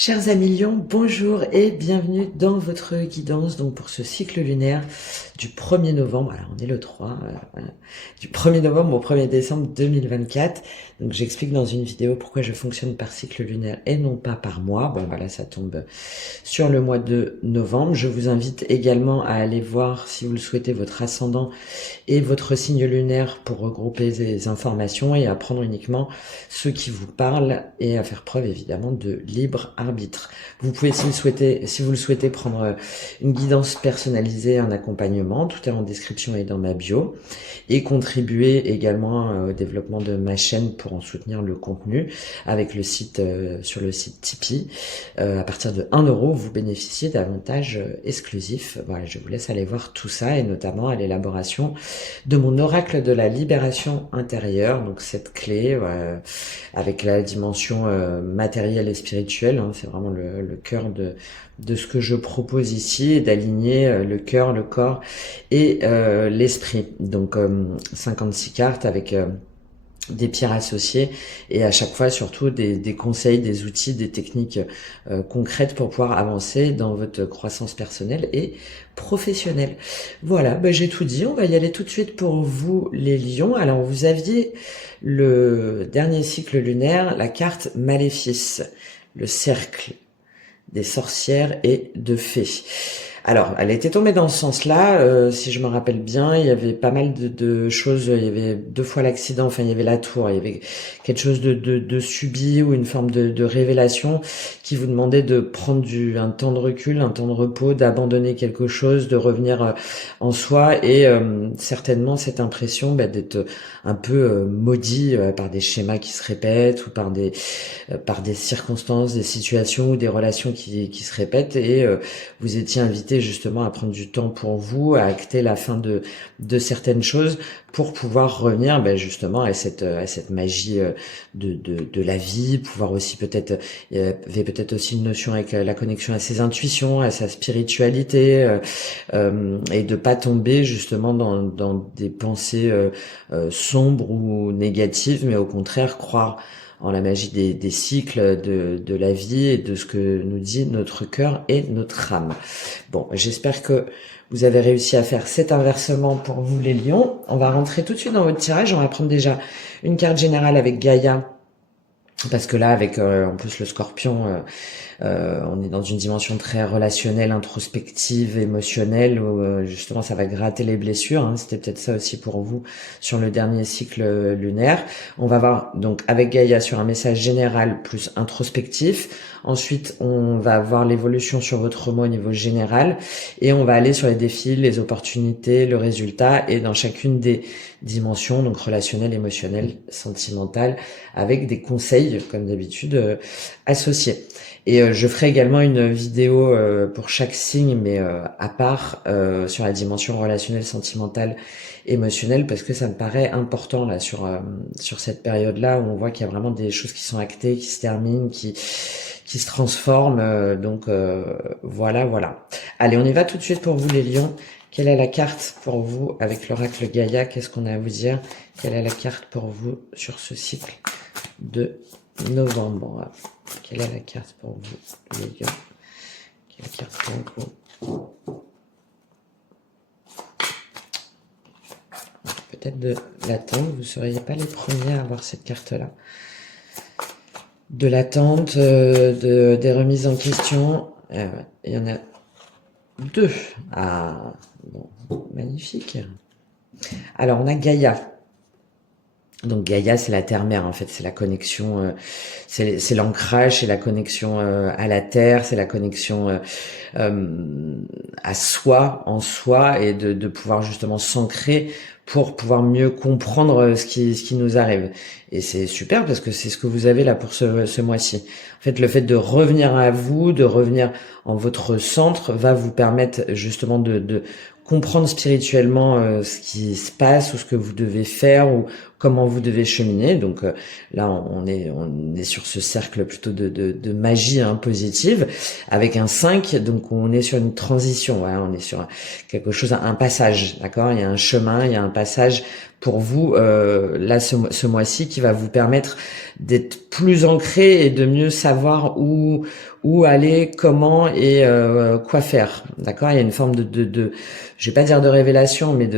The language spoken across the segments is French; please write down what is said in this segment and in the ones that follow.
Chers amis Lions, bonjour et bienvenue dans votre guidance donc pour ce cycle lunaire du 1er novembre, alors on est le 3, du 1er novembre au 1er décembre 2024. Donc j'explique dans une vidéo pourquoi je fonctionne par cycle lunaire et non pas par mois. Bon voilà, ça tombe sur le mois de novembre. Je vous invite également à aller voir, si vous le souhaitez, votre ascendant et votre signe lunaire pour regrouper les informations et à prendre uniquement ceux qui vous parlent et à faire preuve évidemment de libre arbitre. Vous pouvez, si vous le souhaitez, prendre une guidance personnalisée, un accompagnement, tout est en description et dans ma bio, et contribuer également au développement de ma chaîne pour en soutenir le contenu avec le site, sur le site Tipeee. À partir de 1 €, vous bénéficiez d'avantages exclusifs. Voilà, je vous laisse aller voir tout ça et notamment à l'élaboration de mon oracle de la libération intérieure, donc cette clé avec la dimension matérielle et spirituelle, hein, c'est vraiment le cœur de ce que je propose ici, d'aligner le cœur, le corps et l'esprit. Donc 56 cartes avec des pierres associées et à chaque fois surtout des conseils, des outils, des techniques concrètes pour pouvoir avancer dans votre croissance personnelle et professionnelle. Voilà, j'ai tout dit, on va y aller tout de suite pour vous les lions. Alors vous aviez le dernier cycle lunaire, la carte Maléfice, le cercle des sorcières et de fées. Alors, elle était tombée dans ce sens-là, si je me rappelle bien, il y avait pas mal de choses, il y avait 2 fois l'accident, enfin il y avait la tour, il y avait quelque chose de subi ou une forme de révélation qui vous demandait de prendre un temps de recul, un temps de repos, d'abandonner quelque chose, de revenir en soi et certainement cette impression d'être un peu maudit par des schémas qui se répètent ou par des circonstances, des situations ou des relations qui se répètent et vous étiez invité justement à prendre du temps pour vous, à acter la fin de certaines choses pour pouvoir revenir justement à cette magie de la vie, pouvoir aussi peut-être, il y avait peut-être aussi une notion avec la connexion à ses intuitions, à sa spiritualité et de pas tomber justement dans des pensées sombres ou négatives, mais au contraire croire en la magie des cycles de la vie et de ce que nous dit notre cœur et notre âme. Bon, j'espère que vous avez réussi à faire cet inversement pour vous les lions. On va rentrer tout de suite dans votre tirage. On va prendre déjà une carte générale avec Gaïa. Parce que là, avec en plus le scorpion, on est dans une dimension très relationnelle, introspective, émotionnelle, où justement ça va gratter les blessures. Hein. C'était peut-être ça aussi pour vous sur le dernier cycle lunaire. On va voir donc avec Gaïa sur un message général plus introspectif. Ensuite, on va voir l'évolution sur votre roman au niveau général et on va aller sur les défis, les opportunités, le résultat et dans chacune des dimensions, donc relationnelle, émotionnelle, sentimentale, avec des conseils, comme d'habitude, associés. Et je ferai également une vidéo pour chaque signe, mais à part, sur la dimension relationnelle, sentimentale, émotionnelle, parce que ça me paraît important là sur cette période-là où on voit qu'il y a vraiment des choses qui sont actées, qui se terminent, qui se transforment. Donc voilà. Allez, on y va tout de suite pour vous les lions. Quelle est la carte pour vous avec l'oracle Gaïa? Qu'est-ce qu'on a à vous dire? Quelle est la carte pour vous sur ce cycle de novembre? Quelle est la carte pour vous, les lions? Quelle est la carte pour vous? Peut-être de l'attente, vous ne seriez pas les premiers à avoir cette carte-là. De l'attente, des remises en question. Il y en a 2. Ah, bon, magnifique. Alors, on a Gaïa. Donc Gaïa, c'est la terre-mère, en fait, c'est la connexion, c'est l'ancrage, c'est la connexion à la terre, c'est la connexion à soi, en soi, et de pouvoir justement s'ancrer pour pouvoir mieux comprendre ce qui nous arrive. Et c'est super parce que c'est ce que vous avez là pour ce mois-ci. En fait, le fait de revenir à vous, de revenir en votre centre, va vous permettre justement de comprendre spirituellement ce qui se passe ou ce que vous devez faire ou comment vous devez cheminer. Donc là, on est sur ce cercle plutôt de magie positive avec un 5. Donc on est sur une transition. Voilà, on est sur quelque chose, un passage, d'accord. Il y a un chemin, il y a un passage pour vous là ce mois-ci qui va vous permettre d'être plus ancré et de mieux savoir où aller, comment et quoi faire. D'accord? Il y a une forme de je vais pas dire de révélation, mais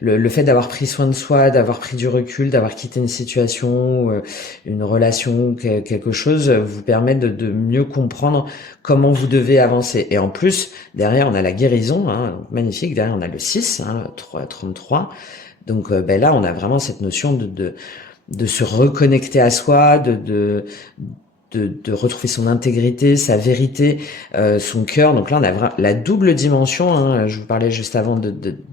le fait d'avoir pris soin de soi, d'avoir pris du recul, d'avoir quitté une situation, une relation, quelque chose, vous permet de mieux comprendre comment vous devez avancer. Et en plus, derrière, on a la guérison, hein, magnifique. Derrière, on a le 6, hein, le 33. Donc ben là, on a vraiment cette notion de se reconnecter à soi, de retrouver son intégrité, sa vérité, son cœur. Donc là, on a la double dimension. Hein, je vous parlais juste avant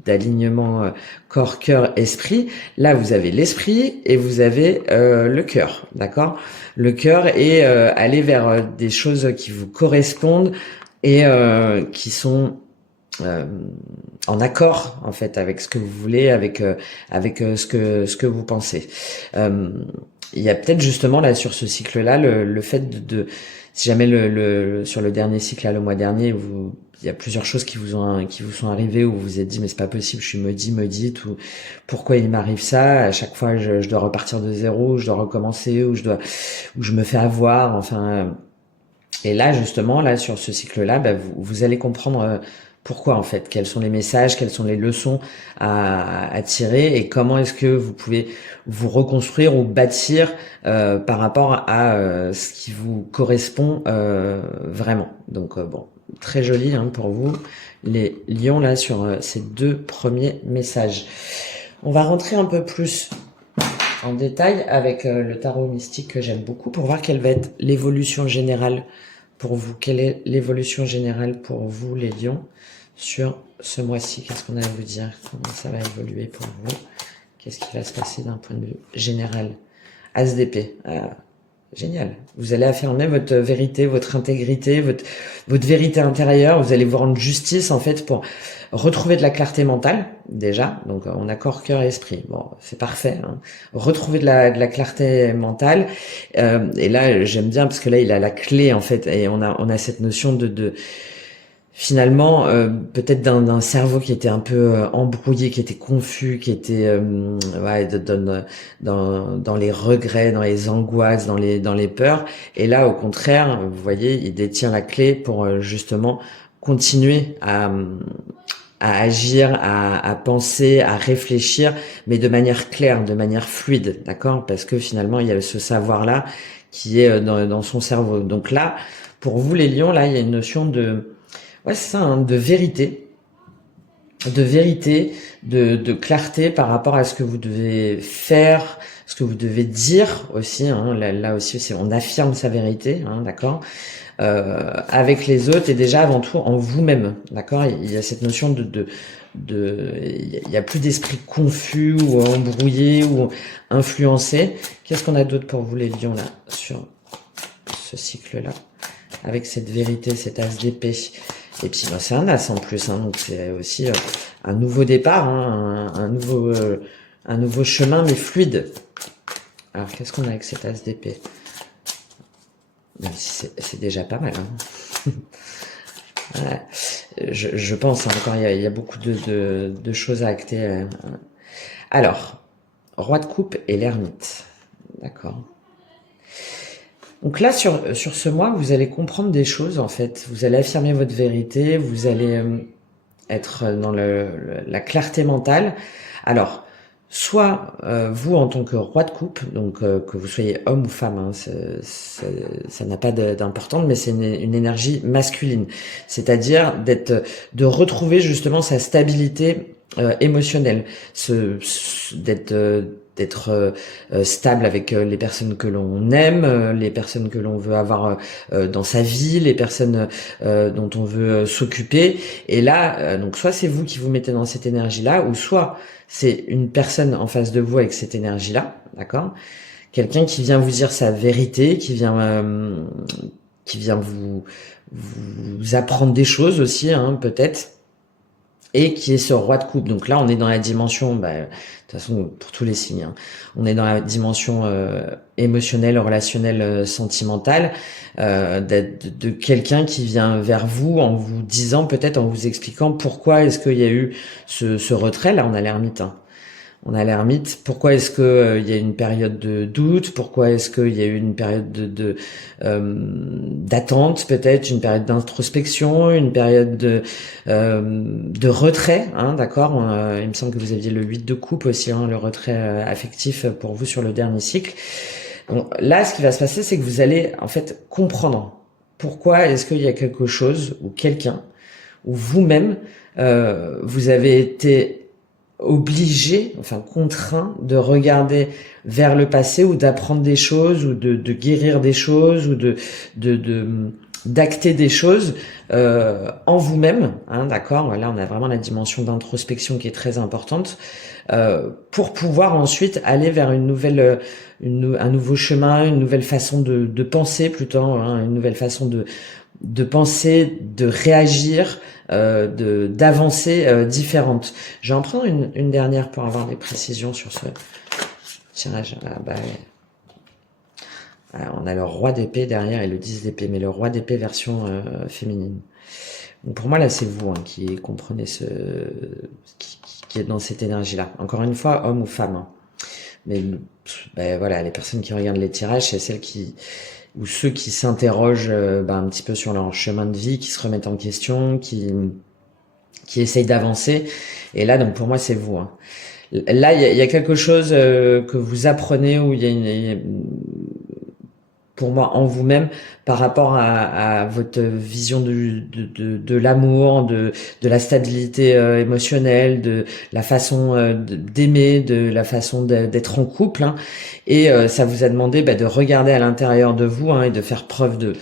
d'alignement corps, cœur, esprit. Là, vous avez l'esprit et vous avez le cœur, d'accord? Le cœur et aller vers des choses qui vous correspondent et qui sont en accord en fait avec ce que vous voulez, avec ce que vous pensez. Il y a peut-être justement là sur ce cycle-là le fait si jamais sur le dernier cycle là, le mois dernier, il y a plusieurs choses qui vous sont arrivées où vous vous êtes dit mais c'est pas possible, je suis maudite ou pourquoi il m'arrive ça, à chaque fois je dois repartir de zéro, je dois recommencer ou je me fais avoir, enfin et là justement là sur ce cycle-là, bah, vous allez comprendre pourquoi en fait, quels sont les messages, quelles sont les leçons à tirer et comment est-ce que vous pouvez vous reconstruire ou bâtir par rapport à ce qui vous correspond vraiment. Donc bon, très joli hein, pour vous les lions là sur ces deux premiers messages. On va rentrer un peu plus en détail avec le tarot mystique que j'aime beaucoup pour voir quelle va être l'évolution générale pour vous. Quelle est l'évolution générale pour vous les lions sur ce mois-ci? Qu'est-ce qu'on a à vous dire? Comment ça va évoluer pour vous? Qu'est-ce qui va se passer d'un point de vue général? As d'épée. Génial. Vous allez affirmer votre vérité, votre intégrité, votre vérité intérieure. Vous allez vous rendre justice en fait pour retrouver de la clarté mentale déjà. Donc on a corps, cœur et esprit. Bon, c'est parfait. Hein. Retrouver de la clarté mentale. Et là, j'aime bien parce que là, il a la clé en fait. Et on a cette notion de finalement peut-être d'un cerveau qui était un peu embrouillé, qui était confus, qui était ouais, dans les regrets, dans les angoisses, dans les peurs. Et là, au contraire, vous voyez, il détient la clé pour justement continuer à agir, à penser, à réfléchir, mais de manière claire, de manière fluide, d'accord? Parce que finalement, il y a ce savoir-là qui est dans son cerveau. Donc là, pour vous les lions, là, il y a une notion ouais, c'est ça, hein, de vérité, de clarté par rapport à ce que vous devez faire, ce que vous devez dire aussi. Hein, là aussi, on affirme sa vérité, hein, d'accord, avec les autres et déjà avant tout en vous-même, d'accord. Il y a cette notion il y a plus d'esprit confus ou embrouillé ou influencé. Qu'est-ce qu'on a d'autre pour vous les lions là sur ce cycle-là, avec cette vérité, cet as d'épée? Et puis bah, c'est un as en plus, hein, donc c'est aussi un nouveau départ, hein, un nouveau chemin mais fluide. Alors qu'est-ce qu'on a avec cet as d'épée? C'est déjà pas mal. Hein. Voilà. Je pense hein, encore il y a beaucoup de choses à acter. Alors, roi de coupe et l'ermite, d'accord. Donc là, sur ce mois, vous allez comprendre des choses, en fait. Vous allez affirmer votre vérité, vous allez être dans la clarté mentale. Alors, soit vous, en tant que roi de coupe, donc que vous soyez homme ou femme, hein, ça n'a pas d'importance, mais c'est une énergie masculine. C'est-à-dire de retrouver justement sa stabilité émotionnelle, d'être stable avec les personnes que l'on aime, les personnes que l'on veut avoir dans sa vie, les personnes dont on veut s'occuper. Et là, donc soit c'est vous qui vous mettez dans cette énergie-là, ou soit c'est une personne en face de vous avec cette énergie-là, d'accord? Quelqu'un qui vient vous dire sa vérité, qui vient vous apprendre des choses aussi, hein, peut-être. Et qui est ce roi de coupe. Donc là, on est dans la dimension, de toute façon, pour tous les signes, hein, on est dans la dimension émotionnelle, relationnelle, sentimentale, de quelqu'un qui vient vers vous en vous disant, peut-être en vous expliquant pourquoi est-ce qu'il y a eu ce retrait. Là, on a l'ermite. Hein. On a l'ermite. Pourquoi est-ce que il y a une période de doute? Pourquoi est-ce qu'il y a eu une période d'attente, peut-être une période d'introspection, une période de retrait, hein, d'accord? Il me semble que vous aviez le 8 de coupe aussi, hein, le retrait affectif pour vous sur le dernier cycle. Donc là, ce qui va se passer, c'est que vous allez en fait comprendre pourquoi est-ce qu'il y a quelque chose ou quelqu'un ou vous-même vous avez été obligé, enfin contraint de regarder vers le passé ou d'apprendre des choses ou de guérir des choses ou d'acter des choses en vous-même, hein, d'accord? Là, on a vraiment la dimension d'introspection qui est très importante pour pouvoir ensuite aller vers un nouveau chemin, une nouvelle façon de penser plutôt, hein, une nouvelle façon de penser, de réagir, d'avancer différente. Je vais en prendre une dernière pour avoir des précisions sur ce tirage. Ah, bah, ouais. Alors, on a le roi d'épée derrière et le 10 d'épée, mais le roi d'épée version féminine. Donc pour moi, là, c'est vous, hein, qui comprenez qui est dans cette énergie-là. Encore une fois, homme ou femme, hein. Mais ben, voilà, les personnes qui regardent les tirages, c'est celles ou ceux qui s'interrogent un petit peu sur leur chemin de vie, qui se remettent en question, qui essayent d'avancer. Et là, donc pour moi, c'est vous, hein. Là, il y a quelque chose que vous apprenez, où il y a pour moi, en vous-même, par rapport à votre vision de l'amour, de la stabilité émotionnelle, de la façon d'aimer, de la façon d'être en couple, hein. Et ça vous a demandé de regarder à l'intérieur de vous, hein, et de faire preuve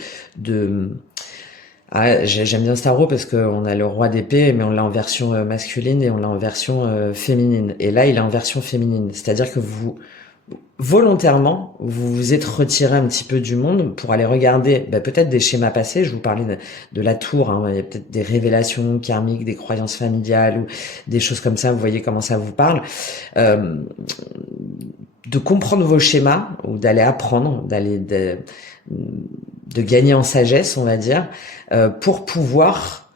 j'aime bien ce tarot parce qu'on a le roi d'épée, mais on l'a en version masculine et on l'a en version féminine. Et là, il est en version féminine. C'est-à-dire que vous, volontairement, vous vous êtes retiré un petit peu du monde pour aller regarder peut-être des schémas passés. Je vous parlais de la tour, hein. Il y a peut-être des révélations karmiques, des croyances familiales ou des choses comme ça. Vous voyez comment ça vous parle. De comprendre vos schémas ou d'aller apprendre, de gagner en sagesse, on va dire, pour pouvoir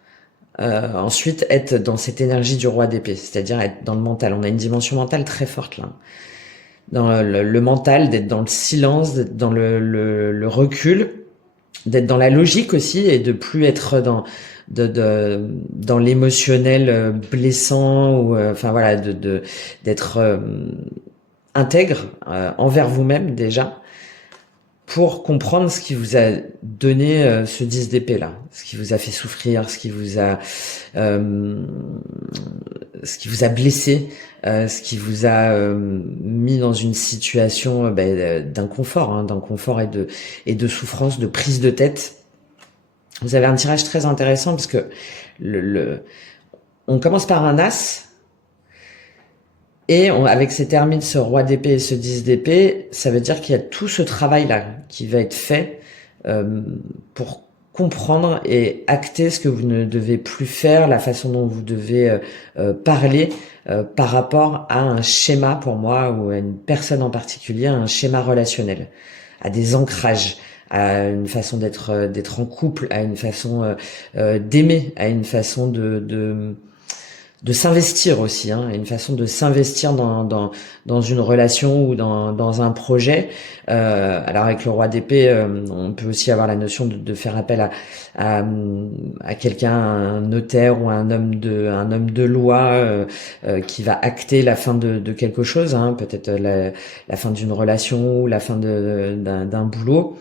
ensuite être dans cette énergie du roi d'épée, c'est-à-dire être dans le mental. On a une dimension mentale très forte là. Dans le mental, d'être dans le silence, d'être dans le recul, d'être dans la logique aussi et de plus être dans l'émotionnel blessant ou enfin voilà, d'être intègre envers vous-même déjà, pour comprendre ce qui vous a donné ce 10 d'épée là, ce qui vous a fait souffrir, ce qui vous a blessé, ce qui vous a mis dans une situation d'inconfort, hein, d'inconfort et de souffrance, de prise de tête. Vous avez un tirage très intéressant parce que on commence par un as. Et avec cet ermite, ce roi d'épée et ce 10 d'épée, ça veut dire qu'il y a tout ce travail-là qui va être fait pour comprendre et acter ce que vous ne devez plus faire, la façon dont vous devez parler par rapport à un schéma, pour moi, ou à une personne en particulier, un schéma relationnel, à des ancrages, à une façon d'être en couple, à une façon d'aimer, à une façon de s'investir aussi, hein, une façon de s'investir dans une relation ou dans un projet. Alors avec le roi d'épée, on peut aussi avoir la notion de faire appel à quelqu'un, un notaire ou un homme de loi qui va acter la fin de quelque chose, hein, peut-être la fin d'une relation ou la fin d'un boulot.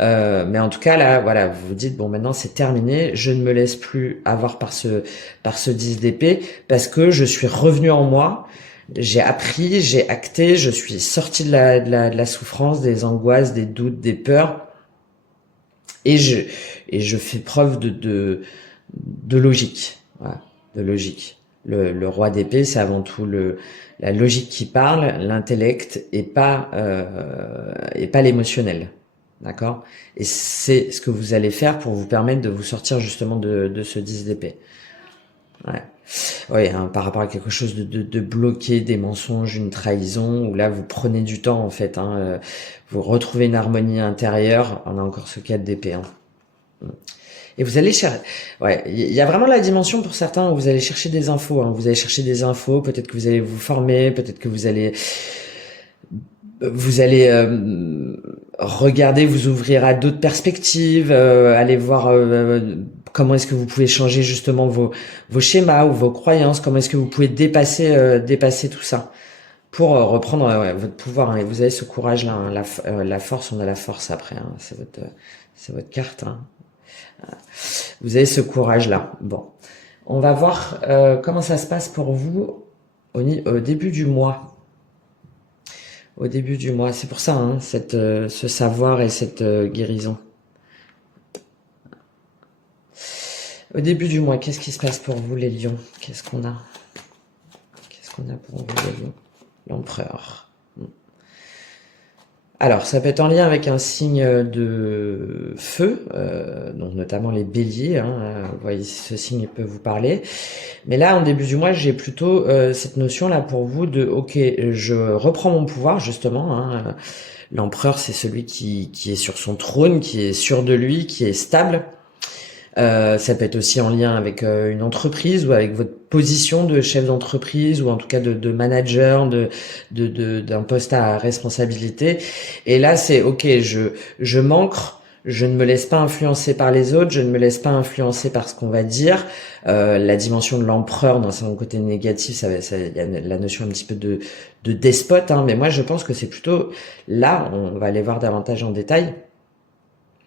Mais en tout cas là, voilà, vous vous dites bon, maintenant c'est terminé, je ne me laisse plus avoir par ce 10 d'épée parce que je suis revenu en moi, j'ai appris, j'ai acté, je suis sorti de la souffrance, des angoisses, des doutes, des peurs, et je fais preuve de logique, voilà, de logique. Le roi d'épée, c'est avant tout la logique qui parle, l'intellect et pas l'émotionnel. D'accord? Et c'est ce que vous allez faire pour vous permettre de vous sortir justement de ce 10 d'épée. Ouais. Oui, hein, par rapport à quelque chose de bloqué, des mensonges, une trahison, où là vous prenez du temps en fait, hein, vous retrouvez une harmonie intérieure. On a encore ce 4 d'épée, hein. Et vous allez chercher, ouais, il y a vraiment la dimension pour certains où vous allez chercher des infos, hein. Vous allez chercher des infos, peut-être que vous allez vous former, peut-être que vous allez regarder, vous ouvrir à d'autres perspectives, aller voir comment est-ce que vous pouvez changer justement vos schémas ou vos croyances, comment est-ce que vous pouvez dépasser tout ça pour reprendre ouais, votre pouvoir. Hein. Et vous avez ce courage-là, hein, la force, on a la force après, hein. C'est votre carte. Hein. Vous avez ce courage-là. Bon, on va voir comment ça se passe pour vous au début du mois. Au début du mois, c'est pour ça, hein, ce savoir et cette guérison. Au début du mois, qu'est-ce qui se passe pour vous les lions? Qu'est-ce qu'on a? Qu'est-ce qu'on a pour vous les lions? L'empereur. Alors, ça peut être en lien avec un signe de feu, donc notamment les béliers, hein, vous voyez si ce signe peut vous parler. Mais là, en début du mois, j'ai plutôt cette notion-là pour vous de, ok, je reprends mon pouvoir, justement. Hein, l'empereur, c'est celui qui est sur son trône, qui est sûr de lui, qui est stable. Ça peut être aussi en lien avec une entreprise ou avec votre position de chef d'entreprise ou en tout cas de manager, d'un poste à responsabilité. Et là, c'est ok, je m'ancre, je ne me laisse pas influencer par les autres, je ne me laisse pas influencer par ce qu'on va dire. La dimension de l'empereur dans son côté négatif, il y a la notion un petit peu de despote, hein, mais moi je pense que c'est plutôt là, on va aller voir davantage en détail.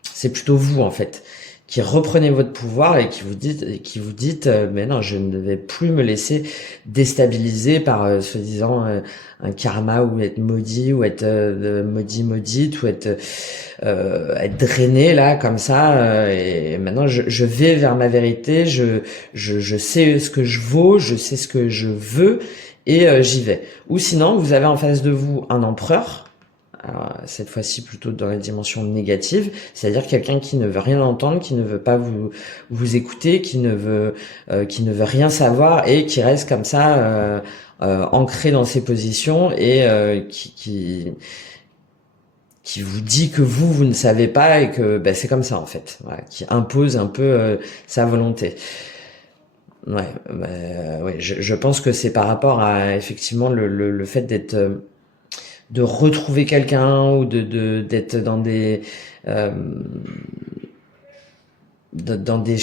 C'est plutôt vous en fait qui reprenez votre pouvoir et qui vous dites mais non, je ne vais plus me laisser déstabiliser par soi-disant un karma ou être maudit ou être maudite ou être drainé là comme ça et maintenant je vais vers ma vérité, je sais ce que je vaux, je sais ce que je veux et j'y vais. Ou sinon vous avez en face de vous un empereur. Alors, cette fois-ci plutôt dans la dimension négative, c'est-à-dire quelqu'un qui ne veut rien entendre, qui ne veut pas vous écouter, qui ne veut rien savoir et qui reste comme ça ancré dans ses positions et qui vous dit que vous ne savez pas et que c'est comme ça en fait, voilà, qui impose un peu sa volonté. Ouais, ouais, je pense que c'est par rapport à effectivement le fait d'être de retrouver quelqu'un ou d'être dans des dans des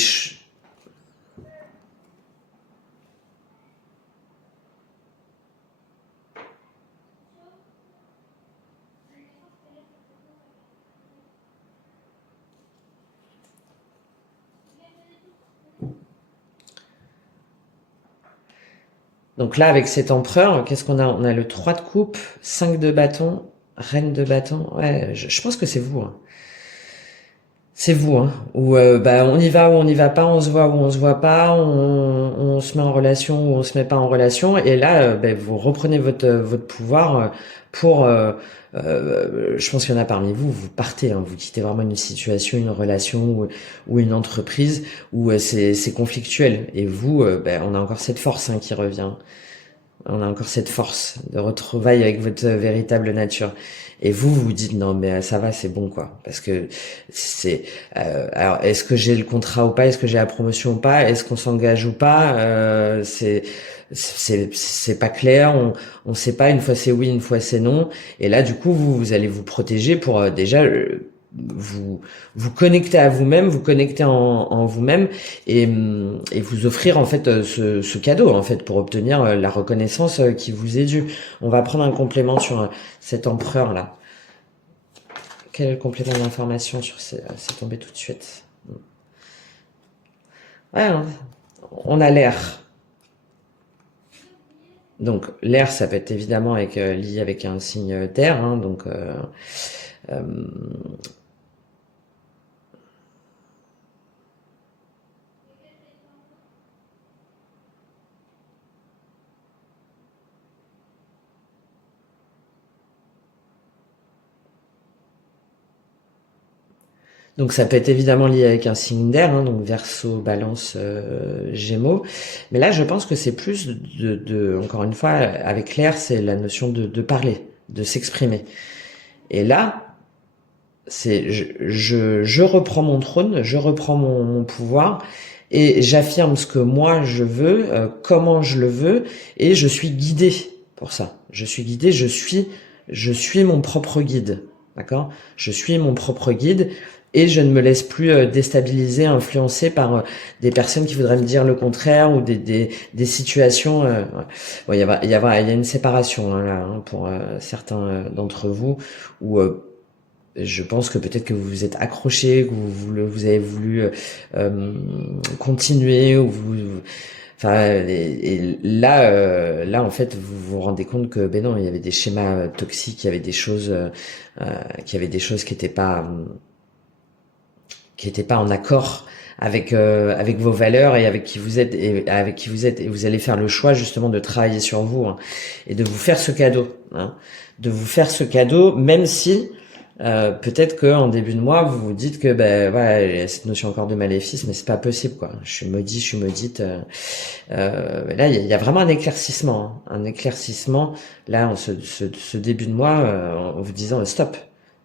donc là avec cet empereur, qu'est-ce qu'on a? On a le 3 de coupe, 5 de bâton, reine de bâton. Ouais, je pense que c'est vous. Hein. C'est vous, hein. Ou on y va ou on n'y va pas, on se voit ou on se voit pas, on se met en relation ou on se met pas en relation. Et là, vous reprenez votre pouvoir pour. Je pense qu'il y en a parmi vous, vous partez, hein, vous quittez vraiment une situation, une relation ou une entreprise où c'est conflictuel. Et vous, on a encore cette force hein, qui revient. On a encore cette force de retrouvailles avec votre véritable nature. Et vous vous dites non mais ça va, c'est bon quoi. Parce que c'est alors est-ce que j'ai le contrat ou pas, est-ce que j'ai la promotion ou pas, est-ce qu'on s'engage ou pas, c'est pas clair, on sait pas, une fois c'est oui, une fois c'est non. Et là du coup vous allez vous protéger pour déjà vous connecter à vous-même, vous connecter en vous-même et vous offrir en fait ce cadeau en fait pour obtenir la reconnaissance qui vous est due. On va prendre un complément sur cet empereur là. Quel est le complément d'information sur c'est tombé tout de suite. Ouais, hein. On a l'air. Donc l'air ça peut être évidemment lié avec un signe terre, hein, donc donc ça peut être évidemment lié avec un signe d'air, hein, donc Verseau, Balance, Gémeaux. Mais là, je pense que c'est plus encore une fois, avec l'air, c'est la notion de parler, de s'exprimer. Et là, C'est je reprends mon trône, je reprends mon pouvoir et j'affirme ce que moi je veux, comment je le veux, et je suis guidé pour ça. Je suis guidé, je suis mon propre guide, d'accord? Je suis mon propre guide et je ne me laisse plus déstabiliser, influencer par des personnes qui voudraient me dire le contraire ou des situations. Ouais. Bon, il y a une séparation hein, là hein, pour certains d'entre vous où je pense que peut-être que vous vous êtes accroché, que vous avez voulu continuer, ou enfin, et là, là en fait, vous vous rendez compte que ben non, il y avait des schémas toxiques, il y avait qu'il y avait des choses qui étaient pas en accord avec vos valeurs et avec qui vous êtes et vous allez faire le choix justement de travailler sur vous hein, et de vous faire ce cadeau, hein, de vous faire ce cadeau, même si peut-être que en début de mois vous vous dites que ben voilà il y a cette notion encore de maléfice mais c'est pas possible quoi. Je suis maudit, je suis maudite. Là il y a vraiment un éclaircissement là en ce début de mois en vous disant stop,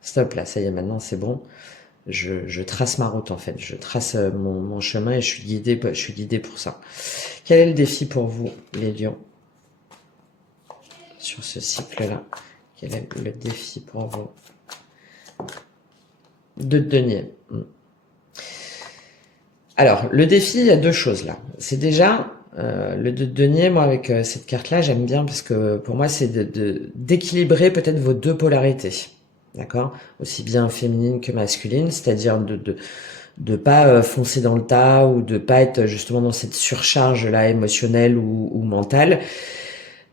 stop là ça y est maintenant c'est bon. Je trace ma route en fait, je trace mon chemin et je suis guidé pour ça. Quel est le défi pour vous les lions sur ce cycle-là? Quel est le défi pour vous? De denier. Alors, le défi, il y a deux choses là. C'est déjà le de denier, moi avec cette carte-là, j'aime bien parce que pour moi, c'est d'équilibrer peut-être vos deux polarités. D'accord? Aussi bien féminine que masculine, c'est-à-dire de pas foncer dans le tas ou de pas être justement dans cette surcharge là émotionnelle ou mentale.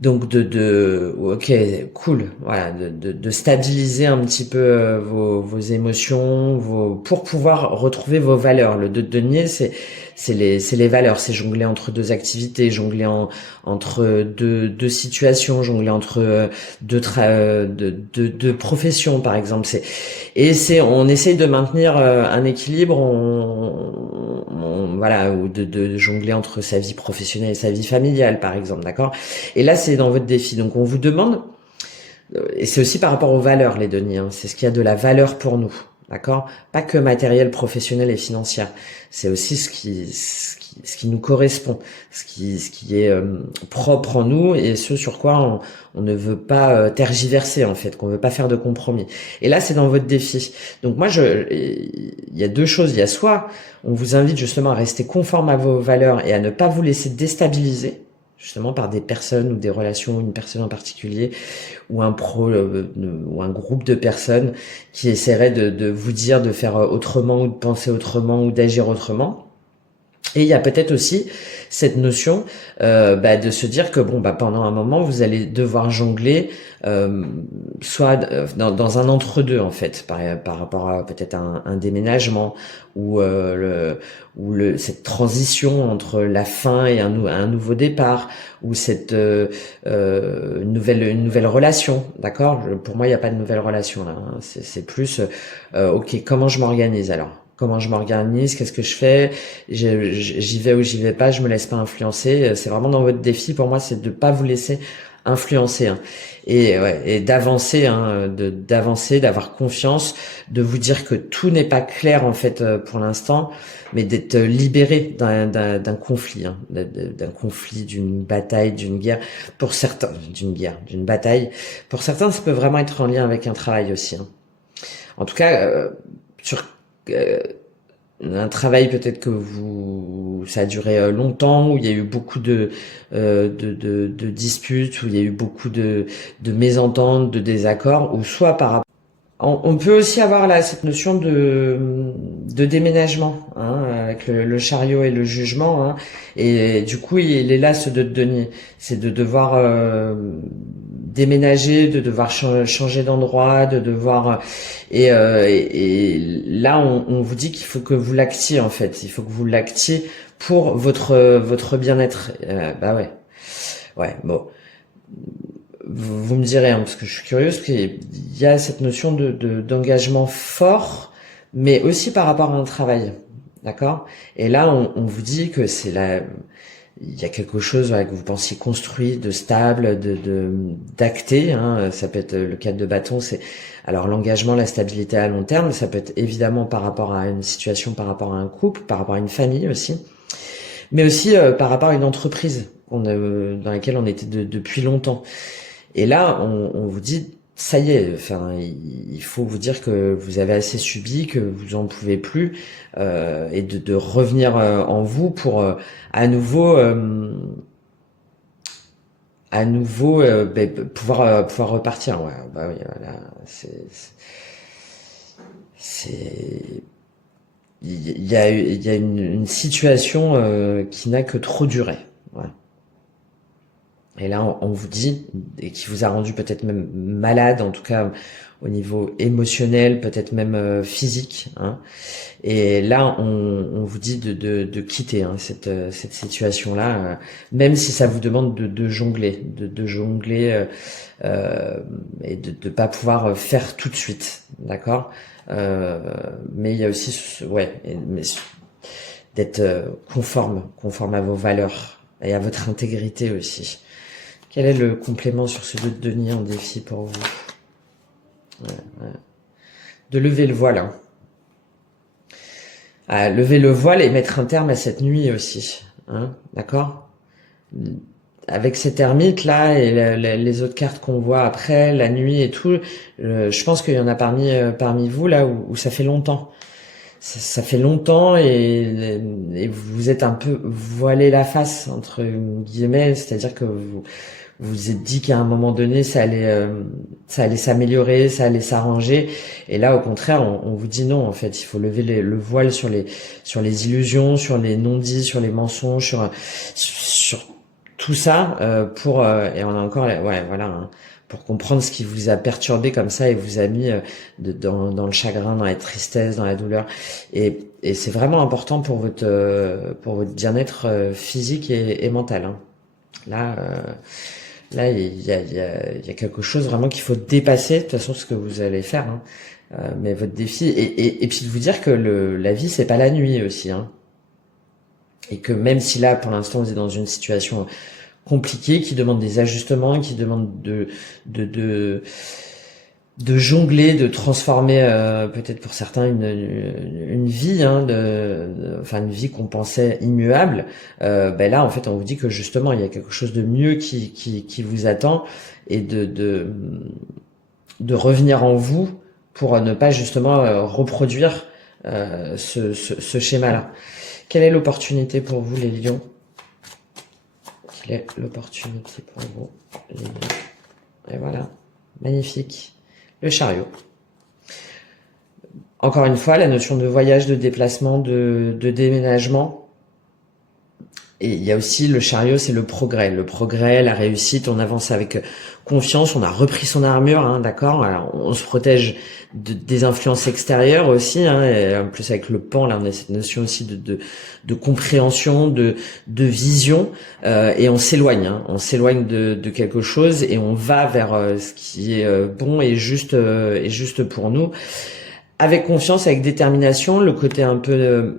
Donc ok, cool, voilà, de stabiliser un petit peu vos émotions, pour pouvoir retrouver vos valeurs. Le denier, c'est les valeurs, c'est jongler entre deux activités, jongler entre deux situations, jongler entre deux professions par exemple. On essaye de maintenir un équilibre, voilà, ou de jongler entre sa vie professionnelle et sa vie familiale par exemple, d'accord? Et là, c'est dans votre défi. Donc, on vous demande, et c'est aussi par rapport aux valeurs, les deniers, hein, c'est ce qui a de la valeur pour nous, d'accord? Pas que matériel, professionnel et financier. C'est aussi ce qui nous correspond, ce qui est propre en nous et ce sur quoi on ne veut pas tergiverser, en fait, qu'on veut pas faire de compromis. Et là, c'est dans votre défi. Donc, moi, il y a deux choses. Il y a soit, on vous invite justement à rester conforme à vos valeurs et à ne pas vous laisser déstabiliser, justement par des personnes ou des relations, une personne en particulier, ou ou un groupe de personnes qui essaieraient de vous dire de faire autrement ou de penser autrement ou d'agir autrement. Et il y a peut-être aussi cette notion de se dire que bon pendant un moment vous allez devoir jongler soit dans un entre-deux en fait par rapport à peut-être un déménagement ou cette transition entre la fin et un nouveau départ ou cette une nouvelle relation, d'accord? Pour moi il n'y a pas de nouvelle relation là, hein. C'est plus ok, comment je m'organise alors? Comment je m'organise, qu'est-ce que je fais, j'y vais ou j'y vais pas, je me laisse pas influencer. C'est vraiment dans votre défi pour moi, c'est de pas vous laisser influencer hein. Et ouais, et d'avancer hein, d'avancer, d'avoir confiance, de vous dire que tout n'est pas clair en fait pour l'instant, mais d'être libéré d'un conflit hein, d'un conflit, d'une bataille, d'une guerre pour certains, d'une bataille. Pour certains, ça peut vraiment être en lien avec un travail aussi hein. En tout cas sur un travail peut-être que ça a duré longtemps, où il y a eu beaucoup de disputes, où il y a eu beaucoup de mésententes, de désaccords, ou soit par rapport. On peut aussi avoir là cette notion de déménagement, hein, avec le chariot et le jugement, hein, et du coup il est là ce de denier, c'est de devoir déménager, de devoir changer d'endroit, de devoir et là on vous dit qu'il faut que vous l'actiez en fait, il faut que vous l'actiez pour votre bien-être. Bah ouais bon. Vous me direz, hein, parce que je suis curieuse, qu'il y a cette notion d'engagement fort, mais aussi par rapport à un travail, d'accord? Et là, on vous dit que il y a quelque chose que vous pensiez construit, de stable, d'acté. Hein. Ça peut être le 4 de bâton. C'est alors l'engagement, la stabilité à long terme. Ça peut être évidemment par rapport à une situation, par rapport à un couple, par rapport à une famille aussi, mais aussi par rapport à une entreprise dans laquelle on était depuis longtemps. Et là, on vous dit, ça y est, enfin, il faut vous dire que vous avez assez subi, que vous en pouvez plus, et de revenir en vous pour à nouveau pouvoir repartir. Ouais, bah oui, voilà, c'est il y a une situation qui n'a que trop duré. Ouais. Et là, on vous dit, et qui vous a rendu peut-être même malade, en tout cas au niveau émotionnel, peut-être même physique. Hein. Et là, on vous dit de quitter hein, cette situation-là, même si ça vous demande de jongler, de jongler et de pas pouvoir faire tout de suite, d'accord. Mais il y a aussi, ouais, mais d'être conforme à vos valeurs et à votre intégrité aussi. Quel est le complément sur ce de Denis en défi pour vous? Ouais. De lever le voile. Hein. Lever le voile et mettre un terme à cette nuit aussi. Hein, d'accord? Avec cet ermite là et les autres cartes qu'on voit après, la nuit et tout, je pense qu'il y en a parmi vous là où ça fait longtemps. Ça fait longtemps et vous êtes un peu voilé la face entre guillemets, c'est-à-dire que vous vous êtes dit qu'à un moment donné ça allait s'améliorer, ça allait s'arranger, et là au contraire on vous dit non, en fait il faut lever le voile sur les illusions, sur les non-dits, sur les mensonges, sur tout ça et on a encore ouais voilà hein, pour comprendre ce qui vous a perturbé comme ça et vous a mis dans le chagrin, dans la tristesse, dans la douleur, et c'est vraiment important pour votre bien-être physique et mental. Hein. Là, il y a quelque chose vraiment qu'il faut dépasser. De toute façon, ce que vous allez faire, hein. Mais votre défi, et puis de vous dire que la vie, c'est pas la nuit aussi, hein. Et que même si là, pour l'instant, vous êtes dans une situation compliquée, qui demande des ajustements, qui demande de jongler, de transformer peut-être pour certains une vie, hein, enfin une vie qu'on pensait immuable. Ben là, en fait, on vous dit que justement, il y a quelque chose de mieux qui vous attend, et de revenir en vous pour ne pas justement reproduire ce schéma-là. Quelle est l'opportunité pour vous, les lions? Quelle est l'opportunité pour vous, les lions? Et voilà, magnifique. Le chariot. Encore une fois, la notion de voyage, de déplacement, de déménagement. Et il y a aussi le chariot, c'est le progrès, la réussite. On avance avec confiance, on a repris son armure, hein, d'accord. Alors, on se protège des influences extérieures aussi, hein, et en plus avec le pan, là, on a cette notion aussi de compréhension, de vision, et on s'éloigne, hein, de quelque chose, et on va vers ce qui est bon et juste pour nous, avec confiance, avec détermination. Le côté un peu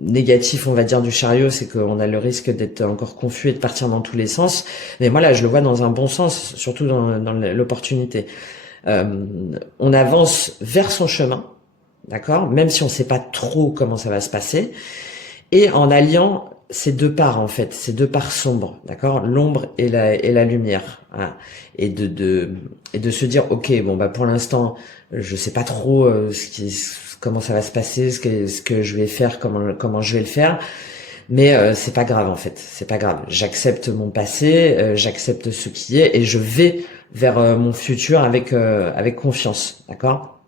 négatif, on va dire, du chariot, c'est qu'on a le risque d'être encore confus et de partir dans tous les sens. Mais moi, là, je le vois dans un bon sens, surtout dans l'opportunité. On avance vers son chemin, d'accord, même si on ne sait pas trop comment ça va se passer, et en alliant ces deux parts, en fait, ces deux parts sombres, d'accord, l'ombre et la lumière, voilà. Et de se dire, ok, bon bah pour l'instant, je sais pas trop comment ça va se passer, ce que je vais faire, comment je vais le faire, mais c'est pas grave, en fait, c'est pas grave. J'accepte mon passé, j'accepte ce qui est, et je vais vers mon futur avec confiance, d'accord.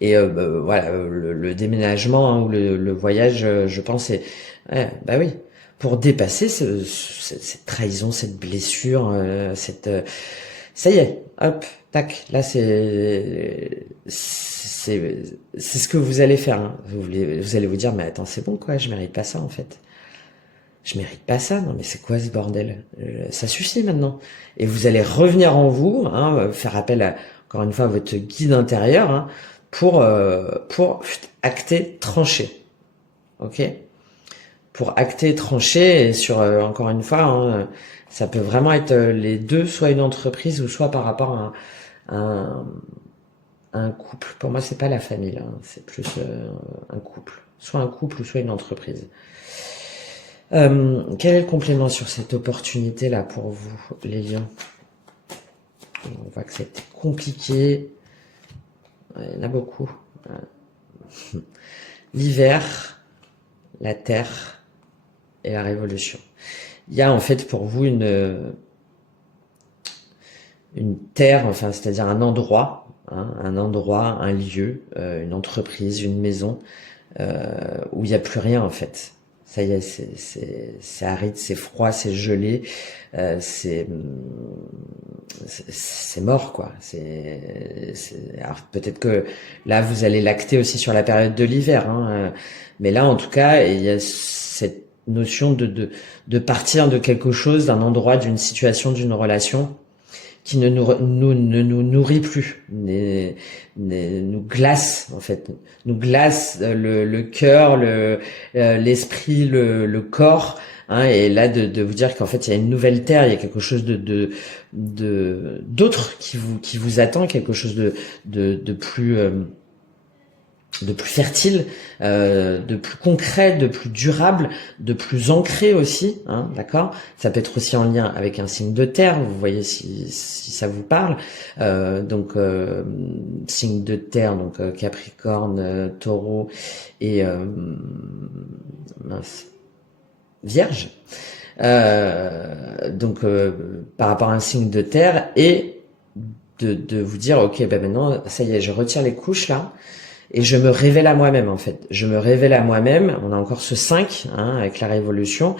Et voilà, le déménagement, hein, ou le voyage, je pense, c'est ouais, bah oui, pour dépasser cette trahison, cette blessure, ça y est, hop, tac, là c'est ce que vous allez faire. Hein. Vous allez vous dire, mais attends, c'est bon quoi, je mérite pas ça en fait. Je mérite pas ça, non mais c'est quoi ce bordel? Ça suffit maintenant. Et vous allez revenir en vous, hein, faire appel encore une fois à votre guide intérieur, hein, pour acter, trancher. Ok? pour acter, trancher, et sur, encore une fois, hein, ça peut vraiment être les deux, soit une entreprise ou soit par rapport un, un couple. Pour moi, c'est pas la famille, hein, c'est plus un couple. Soit un couple ou soit une entreprise. Quel est le complément sur cette opportunité-là pour vous, les lions? On voit que c'était compliqué. Il y en a beaucoup. L'hiver, la terre et la révolution. Il y a en fait pour vous une terre, enfin c'est-à-dire un endroit, hein, un lieu, une entreprise, une maison où il n'y a plus rien en fait. Ça y est, c'est aride, c'est froid, c'est gelé, c'est mort quoi. Alors peut-être que là vous allez l'acter aussi sur la période de l'hiver, hein, mais là en tout cas il y a cette notion de partir de quelque chose, d'un endroit, d'une situation, d'une relation qui ne nous nourrit plus, nous glace en fait, nous glace le cœur, l'esprit, le corps, hein, et là de vous dire qu'en fait il y a une nouvelle terre, il y a quelque chose d'autre qui vous attend, quelque chose de plus fertile, de plus concret, de plus durable, de plus ancré aussi, hein, d'accord. Ça peut être aussi en lien avec un signe de terre, vous voyez si ça vous parle. Donc signe de terre, donc Capricorne, Taureau et mince, Vierge. Donc par rapport à un signe de terre et de vous dire ok ben maintenant ça y est, je retire les couches là. Et je me révèle à moi-même en fait. Je me révèle à moi-même. On a encore ce 5 hein, avec la révolution.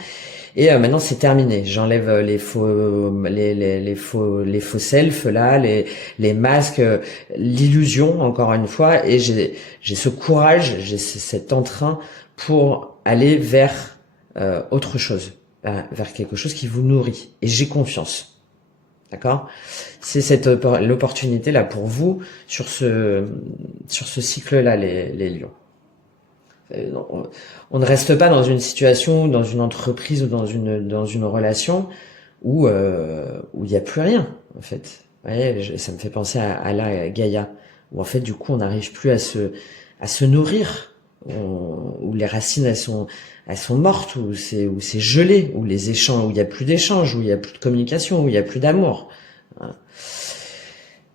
Et maintenant c'est terminé. J'enlève les faux self là, les masques, l'illusion encore une fois. Et j'ai ce courage, j'ai cet entrain pour aller vers autre chose, vers quelque chose qui vous nourrit. Et j'ai confiance. D'accord? C'est l'opportunité là pour vous sur ce cycle-là, les lions. On ne reste pas dans une situation, dans une entreprise ou dans une relation où il n'y a plus rien en fait. Vous voyez, ça me fait penser à la Gaïa, où en fait du coup on n'arrive plus à se nourrir, où les racines elles sont mortes, où c'est gelé, où les échanges, où il y a plus d'échanges, où il y a plus de communication, où il y a plus d'amour.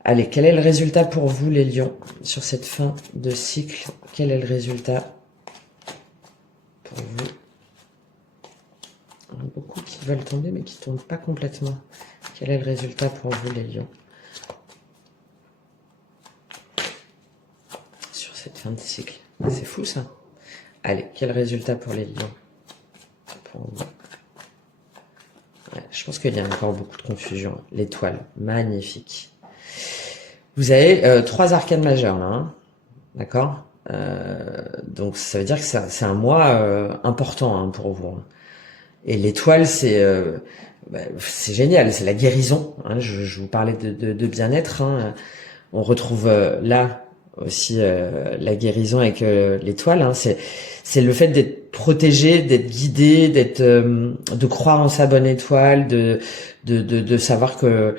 Allez, quel est le résultat pour vous les lions sur cette fin de cycle? Quel est le résultat pour vous? Il y en a beaucoup qui veulent tomber mais qui ne tombent pas complètement. Quel est le résultat pour vous les lions sur cette fin de cycle? C'est fou ça. Allez, quel résultat pour les lions pour vous? Ouais, je pense qu'il y a encore beaucoup de confusion. L'étoile, magnifique. Vous avez 3 arcanes majeures là, hein, d'accord. Donc ça veut dire que c'est un mois important hein, pour vous. Hein. Et l'étoile, c'est génial, c'est la guérison. Hein, je vous parlais de bien-être. Hein. On retrouve là aussi la guérison avec l'étoile. Hein. C'est le fait d'être protégé, d'être guidé, de croire en sa bonne étoile, de savoir que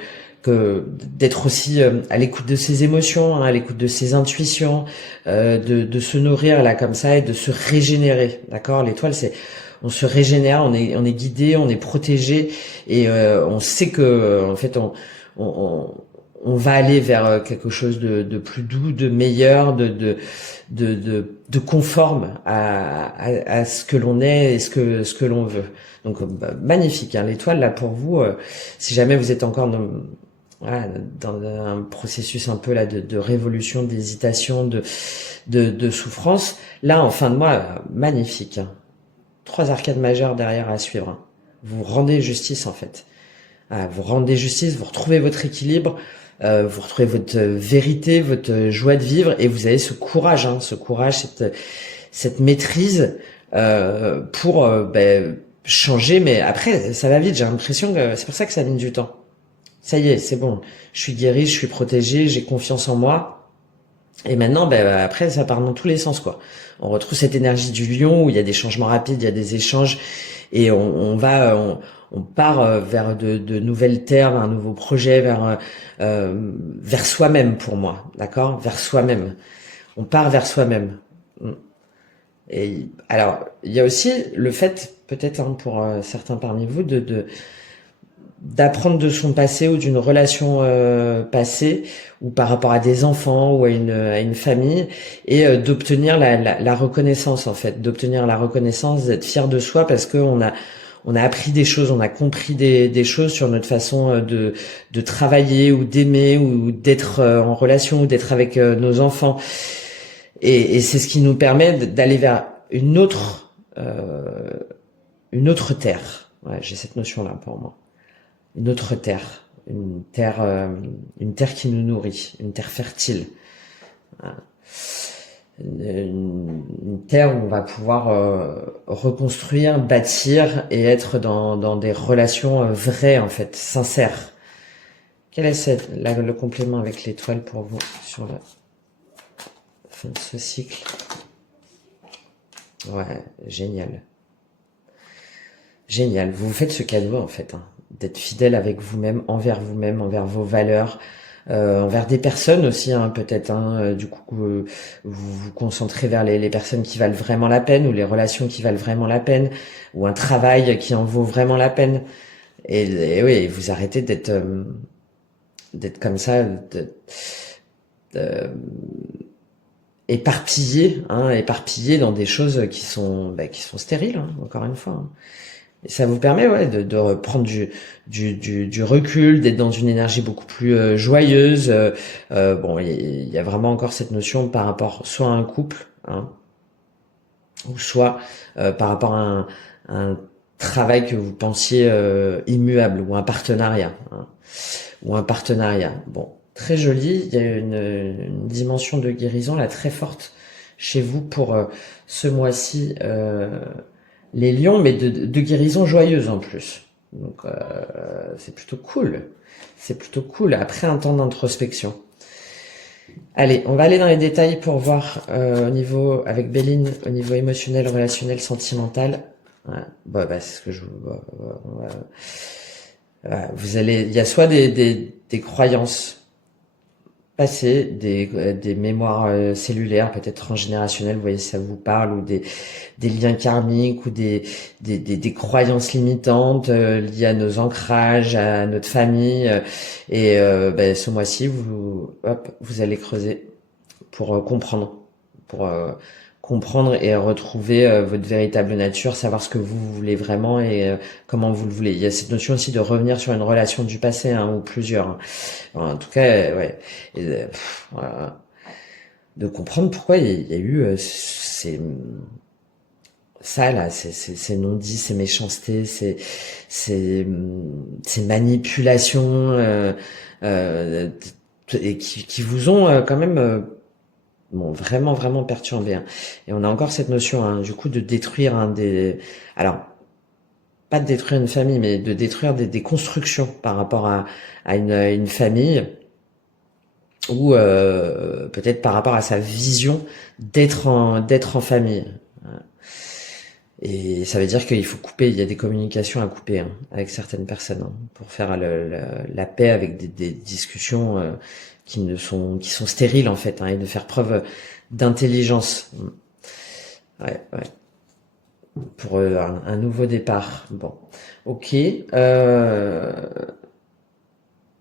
d'être aussi à l'écoute de ses émotions, hein, à l'écoute de ses intuitions, de se nourrir là comme ça et de se régénérer. D'accord, l'étoile c'est on se régénère, on est guidé, on est protégé et on sait que en fait on va aller vers quelque chose de plus doux, de meilleur, de conforme à ce que l'on est et ce que l'on veut. Donc magnifique, hein, l'étoile là pour vous. Si jamais vous êtes encore dans un processus un peu là de révolution, d'hésitation, de souffrance, là en fin de mois, magnifique. Hein. 3 arcades majeures derrière à suivre. Hein. Vous rendez justice en fait. Vous rendez justice, vous retrouvez votre équilibre. Vous retrouvez votre vérité, votre joie de vivre et vous avez ce courage, cette maîtrise pour changer. Mais après, ça va vite. J'ai l'impression que c'est pour ça que ça met du temps. Ça y est, c'est bon. Je suis guéri, je suis protégé, j'ai confiance en moi. Et maintenant, ben, après, ça part dans tous les sens, quoi. On retrouve cette énergie du lion où il y a des changements rapides, il y a des échanges, et on part vers de nouvelles terres, vers un nouveau projet, vers soi-même pour moi, d'accord? Vers soi-même. On part vers soi-même. Mm. Et alors, il y a aussi le fait, peut-être hein, pour certains parmi vous, d'apprendre de son passé ou d'une relation passée ou par rapport à des enfants ou à une famille et d'obtenir la reconnaissance en fait, d'obtenir la reconnaissance, d'être fier de soi parce que on a appris des choses, on a compris des choses sur notre façon de travailler ou d'aimer ou d'être en relation ou d'être avec nos enfants et c'est ce qui nous permet d'aller vers une autre terre. Ouais, j'ai cette notion là pour moi une autre terre, une terre qui nous nourrit, une terre fertile, une terre où on va pouvoir reconstruire, bâtir et être dans des relations vraies en fait, sincères. Quel est le complément avec l'étoile pour vous sur la fin de ce cycle? Ouais, génial. Génial. Vous vous faites ce cadeau en fait, hein, d'être fidèle avec vous-même, envers vos valeurs, envers des personnes aussi, hein, peut-être. Hein, du coup, vous vous concentrez vers les personnes qui valent vraiment la peine, ou les relations qui valent vraiment la peine, ou un travail qui en vaut vraiment la peine. Et oui, vous arrêtez d'être comme ça, de- éparpillé, hein, éparpillé dans des choses qui sont stériles, hein, encore une fois. Hein. Et ça vous permet ouais, de prendre du recul, d'être dans une énergie beaucoup plus joyeuse. Bon, il y a vraiment encore cette notion par rapport soit à un couple, hein, ou soit par rapport à un travail que vous pensiez immuable, ou un partenariat. Hein, ou un partenariat. Bon, très joli. Il y a une dimension de guérison là très forte chez vous pour ce mois-ci. Les lions, mais de guérison joyeuse en plus. Donc c'est plutôt cool. C'est plutôt cool après un temps d'introspection. Allez, on va aller dans les détails pour voir au niveau avec Béline, au niveau émotionnel, relationnel, sentimental. Ouais, bah, c'est ce que je vous allez, il y a soit des croyances passées, des mémoires cellulaires, peut-être transgénérationnelles, vous voyez, ça vous parle, ou des liens karmiques, ou des croyances limitantes liées à nos ancrages, à notre famille. Et ce mois-ci, vous allez creuser pour pour comprendre et retrouver votre véritable nature, savoir ce que vous voulez vraiment et comment vous le voulez. Il y a cette notion aussi de revenir sur une relation du passé hein, ou plusieurs. Hein. En tout cas, ouais. Et, voilà. De comprendre pourquoi il y a eu ça là, ces non-dits, ces méchancetés, ces manipulations euh, et qui vous ont quand même bon, vraiment perturbé. Hein. Et on a encore cette notion, hein, du coup, de détruire alors, pas de détruire une famille, mais de détruire des constructions par rapport à une famille ou peut-être par rapport à sa vision d'être en famille. Et ça veut dire qu'il faut couper, il y a des communications à couper hein, avec certaines personnes hein, pour faire la paix avec des discussions qui sont stériles en fait, hein, et de faire preuve d'intelligence. Ouais, pour un nouveau départ. Bon, ok.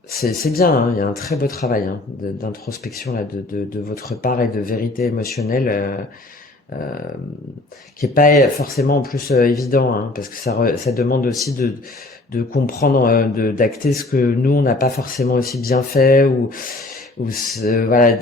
C'est bien, hein, il y a un très beau travail hein, d'introspection là de votre part et de vérité émotionnelle. Euh, qui est pas forcément en plus évident, hein, parce que ça demande aussi de comprendre, d'acter ce que nous on n'a pas forcément aussi bien fait ou voilà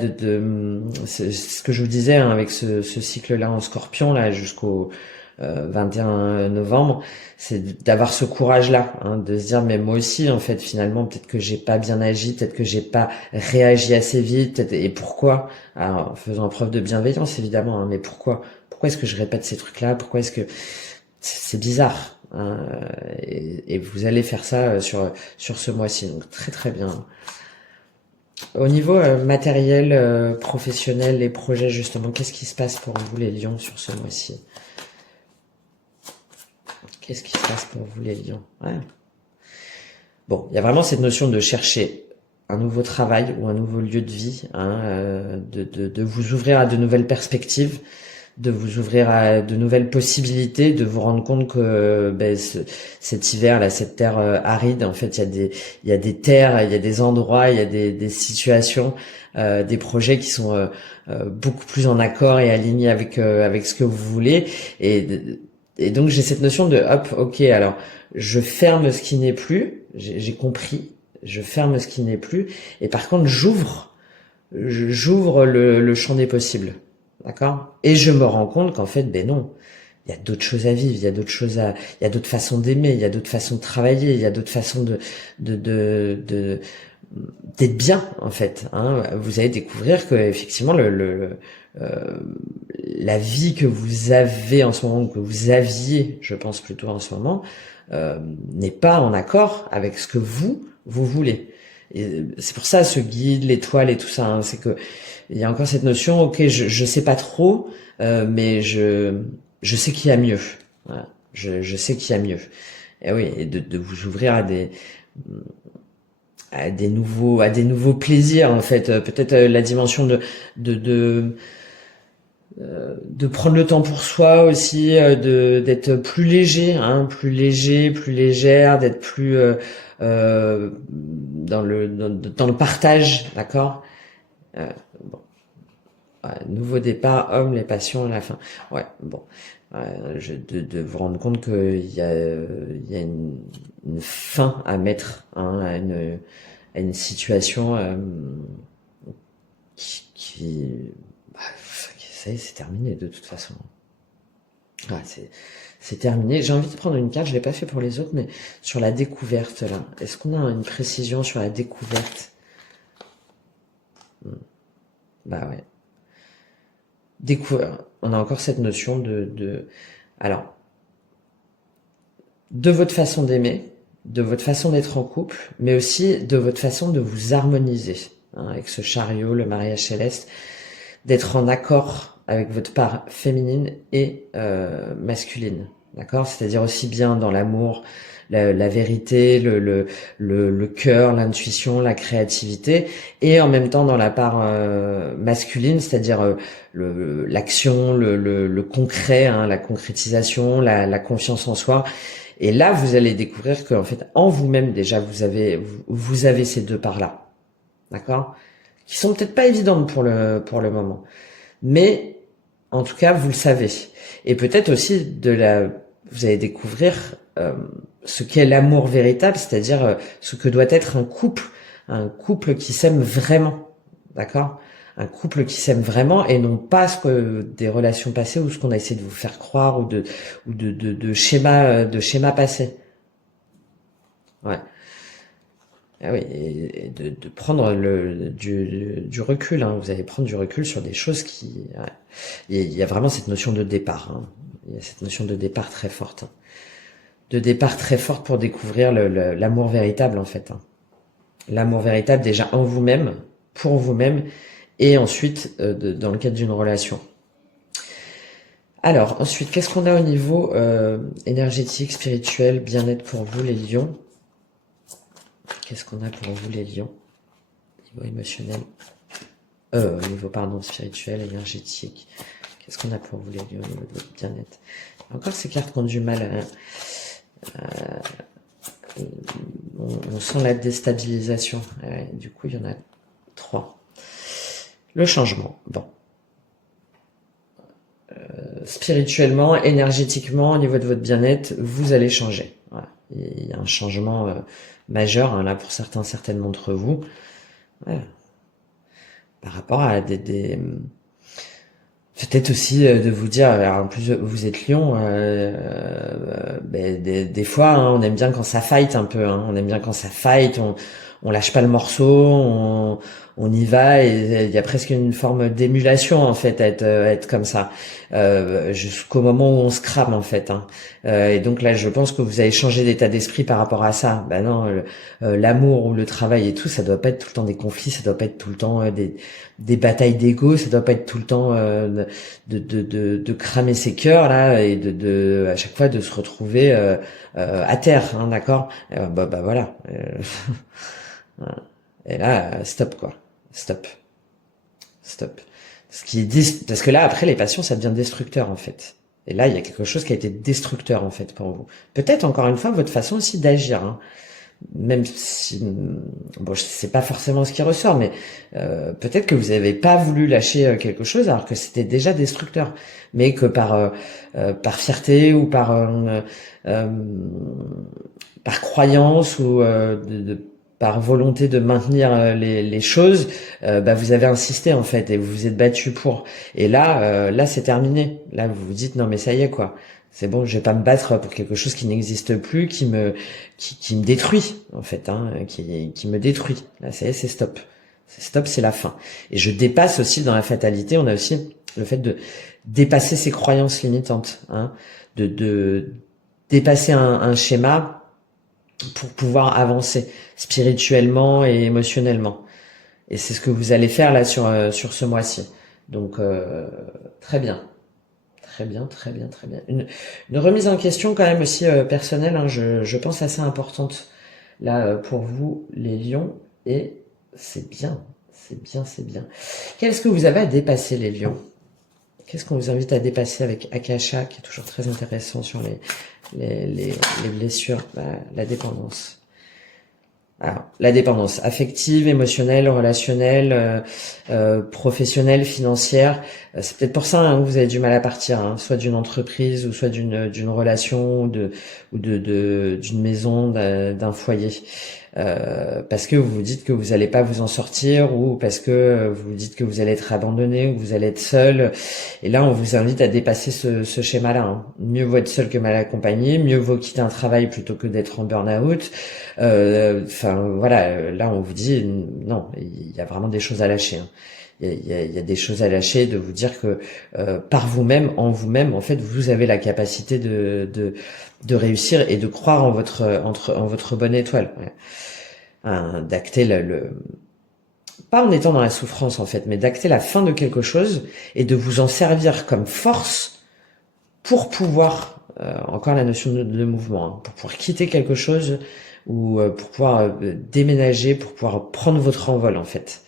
c'est ce que je vous disais hein, avec ce cycle-là en Scorpion là jusqu'au 21 novembre, c'est d'avoir ce courage-là, hein, de se dire mais moi aussi en fait finalement peut-être que j'ai pas bien agi, peut-être que j'ai pas réagi assez vite, et pourquoi? Alors, en faisant preuve de bienveillance évidemment, hein, mais pourquoi est-ce que je répète ces trucs-là? Pourquoi est-ce que c'est bizarre? Hein, et vous allez faire ça sur ce mois-ci, donc très très bien. Au niveau matériel, professionnel, les projets justement, qu'est-ce qui se passe pour vous les lions sur ce mois-ci? Qu'est-ce qui se passe pour vous les lions? Ouais. Bon, il y a vraiment cette notion de chercher un nouveau travail ou un nouveau lieu de vie, hein, de vous ouvrir à de nouvelles perspectives, de vous ouvrir à de nouvelles possibilités, de vous rendre compte que cet hiver, là, cette terre aride, en fait, il y a des terres, il y a des endroits, il y a des situations, des projets qui sont beaucoup plus en accord et alignés avec ce que vous voulez. Et donc j'ai cette notion de hop, ok, alors je ferme ce qui n'est plus, j'ai compris, je ferme ce qui n'est plus, et par contre j'ouvre le champ des possibles. D'accord? Et je me rends compte qu'en fait, ben non, il y a d'autres choses à vivre, il y a d'autres choses il y a d'autres façons d'aimer, il y a d'autres façons de travailler, il y a d'autres façons de d'être bien, en fait, hein. Vous allez découvrir que, effectivement, euh, la vie que vous avez en ce moment, que vous aviez, je pense plutôt en ce moment, n'est pas en accord avec ce que vous voulez. Et c'est pour ça ce guide, l'étoile et tout ça, hein, c'est que il y a encore cette notion, ok, je sais pas trop, mais je sais qu'il y a mieux. Voilà. Je sais qu'il y a mieux. Et oui, et de vous ouvrir à des nouveaux plaisirs en fait. Peut-être la dimension de de prendre le temps pour soi aussi, d'être plus léger, hein, plus léger, plus légère, d'être plus dans le partage, d'accord. Bon, ouais, nouveau départ, homme, les passions à la fin. Ouais, bon, de vous rendre compte il y a une fin à mettre, hein, à une situation qui bah, ça y est, c'est terminé de toute façon. Ouais, c'est terminé. J'ai envie de prendre une carte, je l'ai pas fait pour les autres, mais sur la découverte là. Est-ce qu'on a une précision sur la découverte? Bah ouais. Découvrir. On a encore cette notion alors, de votre façon d'aimer, de votre façon d'être en couple, mais aussi de votre façon de vous harmoniser, hein, avec ce chariot, le mariage céleste, d'être en accord avec votre part féminine et masculine, d'accord? C'est-à-dire aussi bien dans l'amour, la vérité, le cœur, l'intuition, la créativité, et en même temps dans la part masculine, c'est-à-dire l'action, le concret, hein, la concrétisation, la confiance en soi. Et là, vous allez découvrir qu'en fait, en vous-même déjà, vous avez ces deux parts-là, d'accord? Qui sont peut-être pas évidentes pour le moment, mais en tout cas, vous le savez. Et peut-être aussi vous allez découvrir ce qu'est l'amour véritable, c'est-à-dire ce que doit être un couple qui s'aime vraiment, d'accord? Un couple qui s'aime vraiment et non pas des relations passées ou ce qu'on a essayé de vous faire croire ou de schémas passés. Ouais. Ah oui, et de prendre du recul, hein. Vous allez prendre du recul sur des choses ouais. Il y a vraiment cette notion de départ, hein. Il y a cette notion de départ très forte, hein. De départ très forte pour découvrir l'amour véritable, en fait, hein. L'amour véritable déjà en vous-même, pour vous-même, et ensuite dans le cadre d'une relation. Alors, ensuite, qu'est-ce qu'on a au niveau énergétique, spirituel, bien-être pour vous, les lions? Qu'est-ce qu'on a pour vous, les lions? Niveau émotionnel. Niveau, pardon, spirituel, énergétique. Qu'est-ce qu'on a pour vous, les lions, au niveau de votre bien-être? Encore ces cartes qui ont du mal on sent la déstabilisation. Du coup, il y en a 3. Le changement. Bon. Spirituellement, énergétiquement, au niveau de votre bien-être, vous allez changer. Voilà. Il y a un changement majeur, hein, là, pour certaines d'entre vous. Ouais. Par rapport à peut-être aussi de vous dire, alors en plus vous êtes lion, des fois, hein, on aime bien quand ça fight un peu, hein, on aime bien quand ça fight, on lâche pas le morceau, on y va et il y a presque une forme d'émulation en fait à être comme ça jusqu'au moment où on se crame en fait. Hein. Et donc là, je pense que vous avez changé d'état d'esprit par rapport à ça. Ben non, l'amour ou le travail et tout, ça doit pas être tout le temps des conflits, ça doit pas être tout le temps des batailles d'ego, ça doit pas être tout le temps de cramer ses cœurs là et à chaque fois de se retrouver à terre, hein, d'accord. Bah voilà. Voilà. Et là, stop quoi. Stop. Stop. Parce que là, après, les passions, ça devient destructeur, en fait. Et là, il y a quelque chose qui a été destructeur, en fait, pour vous. Peut-être, encore une fois, votre façon aussi d'agir, hein. Même si, bon, c'est pas forcément ce qui ressort, mais peut-être que vous n'avez pas voulu lâcher quelque chose alors que c'était déjà destructeur, mais que par fierté ou euh, par croyance ou par volonté de maintenir les choses, bah, vous avez insisté en fait et vous vous êtes battu pour. Et là c'est terminé. Là vous vous dites non mais ça y est quoi. C'est bon, je vais pas me battre pour quelque chose qui n'existe plus, qui me détruit en fait, hein, qui me détruit. Là ça y est, c'est stop. C'est stop, c'est la fin. Et je dépasse aussi dans la fatalité. On a aussi le fait de dépasser ses croyances limitantes, hein, de dépasser un schéma pour pouvoir avancer spirituellement et émotionnellement. Et c'est ce que vous allez faire là sur ce mois-ci. Donc très bien. Très bien, très bien, très bien. Une remise en question quand même aussi personnelle, hein, je pense assez importante là pour vous les lions. Et c'est bien, c'est bien, c'est bien. Qu'est-ce que vous avez à dépasser les lions? Qu'est-ce qu'on vous invite à dépasser avec Akasha, qui est toujours très intéressant sur les blessures, la dépendance. Alors, la dépendance affective, émotionnelle, relationnelle, professionnelle, financière. C'est peut-être pour ça hein, que vous avez du mal à partir, hein, soit d'une entreprise ou soit d'une relation ou d'une maison, d'un foyer. Parce que vous vous dites que vous n'allez pas vous en sortir ou parce que vous vous dites que vous allez être abandonné ou que vous allez être seul. Et là, on vous invite à dépasser ce schéma-là. Hein. Mieux vaut être seul que mal accompagné, mieux vaut quitter un travail plutôt que d'être en burn-out. Enfin, voilà, là, on vous dit, non, il y a vraiment des choses à lâcher. Hein. Il y a des choses à lâcher, de vous dire que par vous-même, en vous-même, en fait, vous avez la capacité de réussir et de croire en votre bonne étoile. Ouais. Hein, d'acter pas en étant dans la souffrance en fait, mais d'acter la fin de quelque chose et de vous en servir comme force pour pouvoir, encore la notion de mouvement, hein, pour pouvoir quitter quelque chose ou pour pouvoir déménager, pour pouvoir prendre votre envol en fait,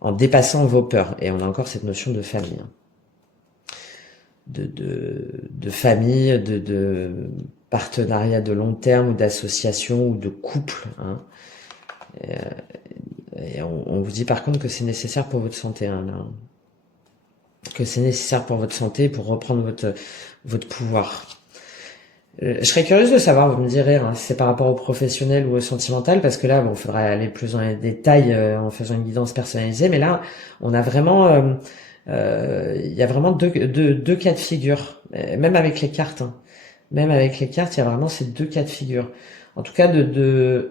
en dépassant vos peurs. Et on a encore cette notion de famille. Hein. De famille, de partenariat de long terme ou d'association ou de couple. Hein. Et on vous dit par contre que c'est nécessaire pour votre santé. Hein, là. Que c'est nécessaire pour votre santé, pour reprendre votre pouvoir. Je serais curieuse de savoir, vous me direz, hein, si c'est par rapport au professionnel ou au sentimental, parce que là, bon, il faudra aller plus dans les détails en faisant une guidance personnalisée, mais là, on a vraiment... il y a vraiment deux cas de figure, même avec les cartes. Hein. Même avec les cartes, il y a vraiment ces deux cas de figure. En tout cas, il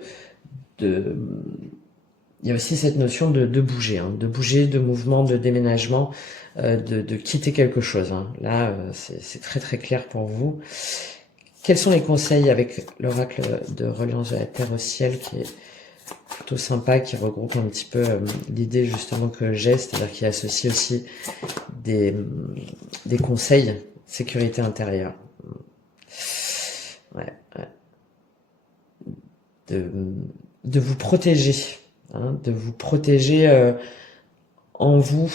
y a aussi cette notion de bouger, hein, de bouger, de mouvement, de déménagement, de quitter quelque chose. Hein. Là, c'est très très clair pour vous. Quels sont les conseils avec l'oracle de Reliance de la Terre au ciel, qui est plutôt sympa, qui regroupe un petit peu l'idée justement que j'ai, c'est-à-dire qu'il associe aussi des conseils sécurité intérieure. Ouais, ouais. De vous protéger, hein, de vous protéger en vous,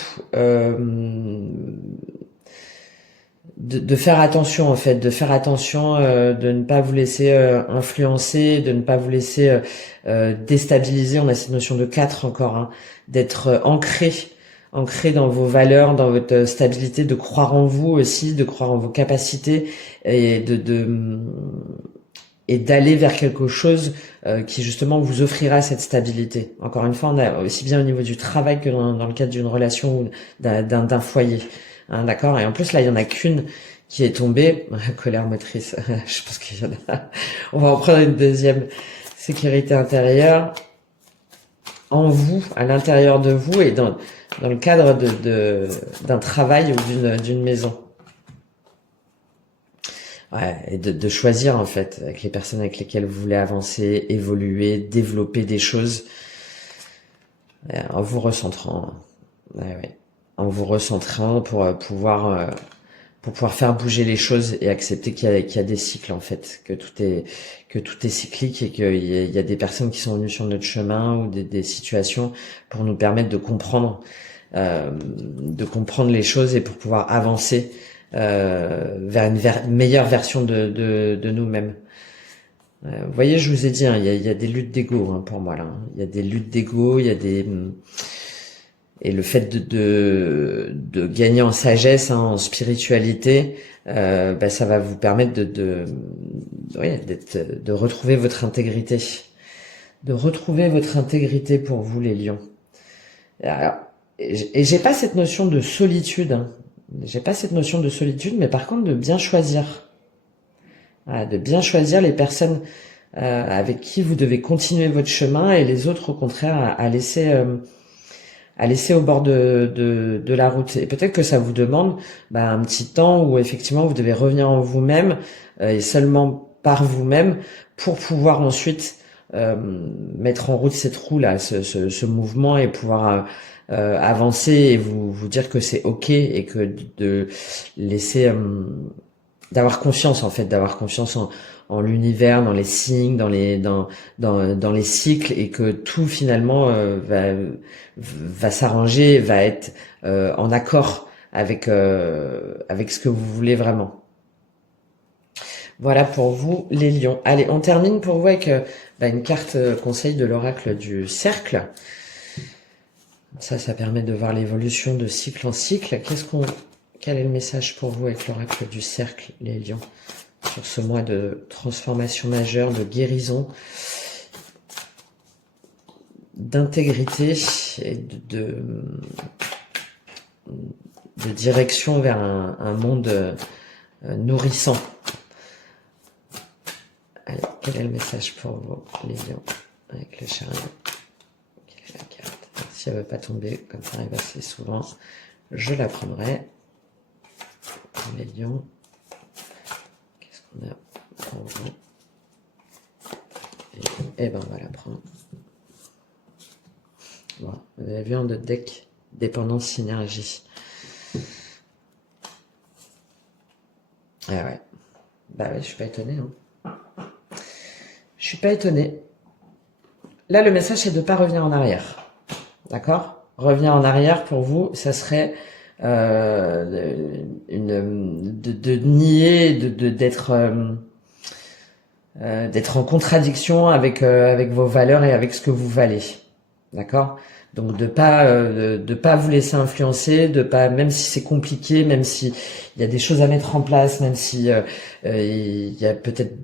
de faire attention en fait, de faire attention, de ne pas vous laisser influencer, de ne pas vous laisser déstabiliser. On a cette notion de 4 encore, hein, d'être ancré dans vos valeurs, dans votre stabilité, de croire en vous aussi, de croire en vos capacités et et d'aller vers quelque chose qui justement vous offrira cette stabilité. Encore une fois, on a aussi bien au niveau du travail que dans le cadre d'une relation ou d'un foyer. Hein, d'accord. Et en plus là, il y en a qu'une qui est tombée, colère motrice. Je pense qu'il y en a. On va en prendre une deuxième. Sécurité intérieure. en vous, à l'intérieur de vous et dans le cadre d'un travail ou d'une maison. Ouais, et de choisir en fait avec les personnes avec lesquelles vous voulez avancer, évoluer, développer des choses en vous recentrant. Ouais, ouais. En vous recentrant pour pouvoir faire bouger les choses et accepter qu'il y a des cycles en fait, que tout est cyclique et qu'il y a des personnes qui sont venues sur notre chemin ou des situations pour nous permettre de comprendre les choses et pour pouvoir avancer vers une meilleure version de nous-mêmes. Vous voyez, je vous ai dit, hein, il y a des luttes d'ego hein, pour moi là. Il y a des luttes d'ego, il y a des et le fait de gagner en sagesse, hein, en spiritualité, bah, ça va vous permettre ouais, de retrouver votre intégrité, de retrouver votre intégrité pour vous les lions. Alors, et j'ai pas cette notion de solitude. Hein. J'ai pas cette notion de solitude, mais par contre de bien choisir. Voilà, de bien choisir les personnes avec qui vous devez continuer votre chemin et les autres, au contraire, à laisser au bord de la route. Et peut-être que ça vous demande bah, un petit temps où effectivement vous devez revenir en vous-même et seulement par vous-même pour pouvoir ensuite mettre en route cette roue-là, ce mouvement et pouvoir avancer et vous dire que c'est ok et que de laisser d'avoir confiance en fait, d'avoir confiance en l'univers, dans les signes, dans les cycles et que tout finalement va s'arranger, va être en accord avec ce que vous voulez vraiment. Voilà pour vous les lions. Allez, on termine pour vous avec une carte conseil de l'oracle du cercle. Ça permet de voir l'évolution de cycle en cycle. Quel est le message pour vous avec l'oracle du cercle, les lions, sur ce mois de transformation majeure, de guérison, d'intégrité et de direction vers un monde nourrissant. Allez, quel est le message pour vous, les lions, avec le chariot? Quelle est la carte? Si elle ne veut pas tomber, comme ça arrive assez souvent, je la prendrai. Pour les lions, qu'est-ce qu'on a pour vous? Et ben on va la prendre. Bon, vous avez vu en notre deck, dépendance, synergie. Ah ouais. Bah ouais, je suis pas étonné. Hein. Je suis pas étonné. Là, le message, c'est de ne pas revenir en arrière. D'accord? Revenir en arrière, pour vous, ça serait de nier, d'être en contradiction avec vos valeurs et avec ce que vous valez. D'accord? Donc de pas vous laisser influencer, de pas, même si c'est compliqué, même si il y a des choses à mettre en place, même si il y a peut-être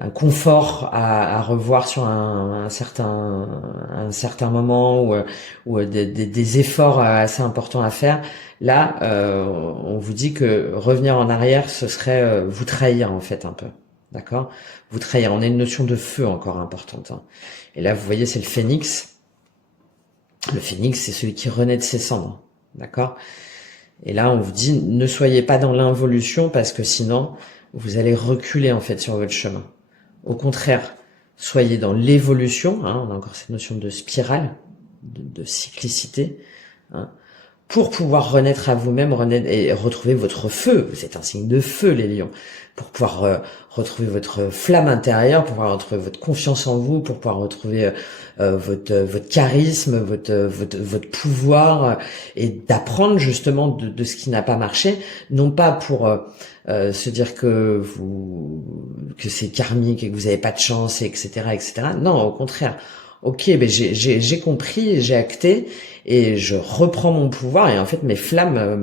un confort à revoir sur un certain moment ou des efforts assez importants à faire. Là, on vous dit que revenir en arrière, ce serait vous trahir en fait un peu. D'accord? Vous trahir. On a une notion de feu encore importante. Hein. Et là, vous voyez, c'est le phénix. Le phénix, c'est celui qui renaît de ses cendres. D'accord? Et là, on vous dit, ne soyez pas dans l'involution parce que sinon, vous allez reculer en fait sur votre chemin. Au contraire, soyez dans l'évolution, hein, on a encore cette notion de spirale, de cyclicité, hein, pour pouvoir renaître à vous-même, renaître et retrouver votre feu. Vous êtes un signe de feu, les lions. Pour pouvoir retrouver votre flamme intérieure, pour pouvoir retrouver votre confiance en vous, pour pouvoir retrouver votre charisme, votre pouvoir, et d'apprendre justement de ce qui n'a pas marché, non pas pour se dire que c'est karmique et que vous n'avez pas de chance, etc., etc. Non, au contraire. Ok, ben j'ai compris, j'ai acté et je reprends mon pouvoir et en fait mes flammes,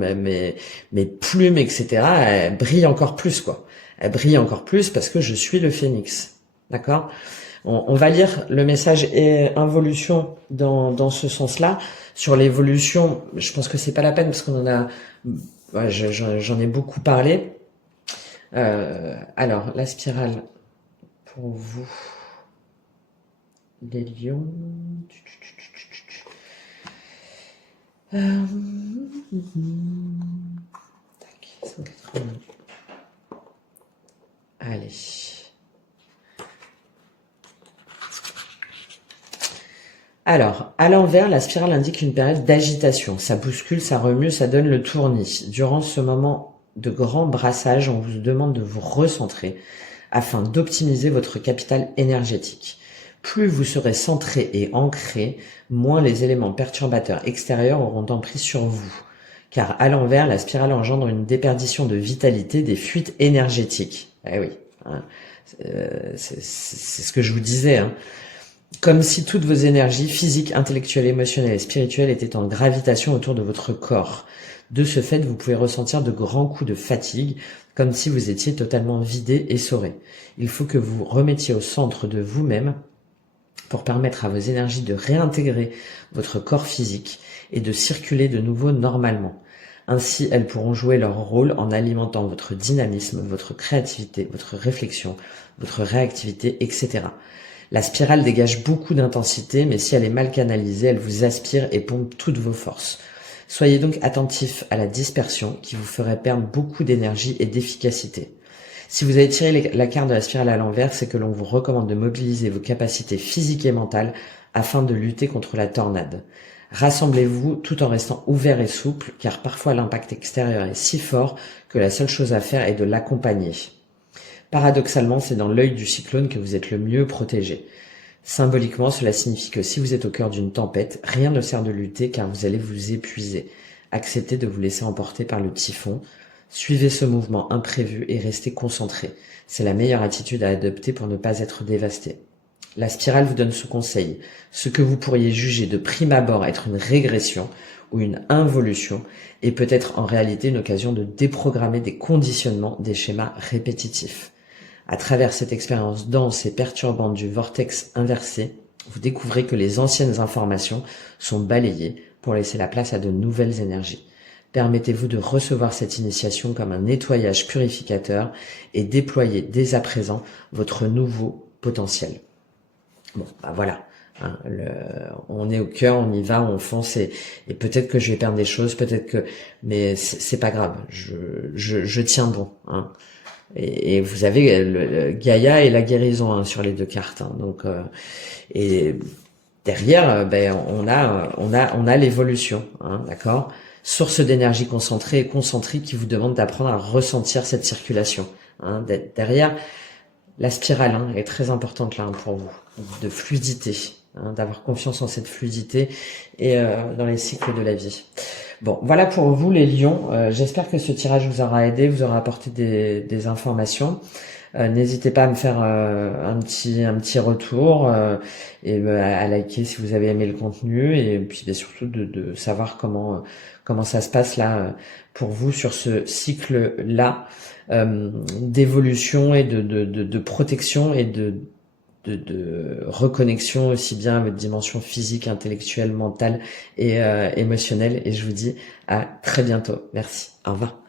mes plumes, etc. elles brillent encore plus quoi. Elles brillent encore plus parce que je suis le phénix. D'accord? On va lire le message et involution dans ce sens-là. Sur l'évolution, je pense que c'est pas la peine parce qu'on en a, j'en ai beaucoup parlé. Alors la spirale pour vous. les lions. Tac, 180. Allez. Alors, à l'envers, la spirale indique une période d'agitation. Ça bouscule, ça remue, ça donne le tournis. Durant ce moment de grand brassage, on vous demande de vous recentrer afin d'optimiser votre capital énergétique. Plus vous serez centré et ancré, moins les éléments perturbateurs extérieurs auront d'emprise sur vous. Car à l'envers, la spirale engendre une déperdition de vitalité, des fuites énergétiques. Eh oui, hein, c'est ce que je vous disais, hein. Comme si toutes vos énergies physiques, intellectuelles, émotionnelles et spirituelles étaient en gravitation autour de votre corps. De ce fait, vous pouvez ressentir de grands coups de fatigue, comme si vous étiez totalement vidé et essoré. Il faut que vous remettiez au centre de vous-même pour permettre à vos énergies de réintégrer votre corps physique et de circuler de nouveau normalement. Ainsi, elles pourront jouer leur rôle en alimentant votre dynamisme, votre créativité, votre réflexion, votre réactivité, etc. La spirale dégage beaucoup d'intensité, mais si elle est mal canalisée, elle vous aspire et pompe toutes vos forces. Soyez donc attentif à la dispersion qui vous ferait perdre beaucoup d'énergie et d'efficacité. Si vous avez tiré la carte de la spirale à l'envers, c'est que l'on vous recommande de mobiliser vos capacités physiques et mentales afin de lutter contre la tornade. Rassemblez-vous tout en restant ouvert et souple, car parfois l'impact extérieur est si fort que la seule chose à faire est de l'accompagner. Paradoxalement, c'est dans l'œil du cyclone que vous êtes le mieux protégé. Symboliquement, cela signifie que si vous êtes au cœur d'une tempête, rien ne sert de lutter car vous allez vous épuiser. Acceptez de vous laisser emporter par le typhon. Suivez ce mouvement imprévu et restez concentré. C'est la meilleure attitude à adopter pour ne pas être dévasté. La spirale vous donne ce conseil. Ce que vous pourriez juger de prime abord être une régression ou une involution est peut-être en réalité une occasion de déprogrammer des conditionnements, des schémas répétitifs. À travers cette expérience dense et perturbante du vortex inversé, vous découvrez que les anciennes informations sont balayées pour laisser la place à de nouvelles énergies. Permettez-vous de recevoir cette initiation comme un nettoyage purificateur et déployer dès à présent votre nouveau potentiel. Bon, bah voilà. Hein, on est au cœur, on y va, on fonce et peut-être que je vais perdre des choses, peut-être que, mais c'est pas grave. Je tiens bon. Hein. Et vous avez le Gaïa et la guérison hein, sur les deux cartes. Hein, donc et derrière, on a l'évolution, hein, d'accord. Source d'énergie concentrée et concentrique qui vous demande d'apprendre à ressentir cette circulation. Hein, derrière, la spirale hein, est très importante là hein, pour vous, de fluidité, hein, d'avoir confiance en cette fluidité et dans les cycles de la vie. Bon, voilà pour vous les lions. J'espère que ce tirage vous aura aidé, vous aura apporté des informations. N'hésitez pas à me faire un petit retour et à liker si vous avez aimé le contenu et puis surtout de savoir comment ça se passe là pour vous sur ce cycle là d'évolution et de protection et de reconnexion aussi bien à votre dimension physique, intellectuelle, mentale et émotionnelle. Et je vous dis à très bientôt. Merci. Au revoir.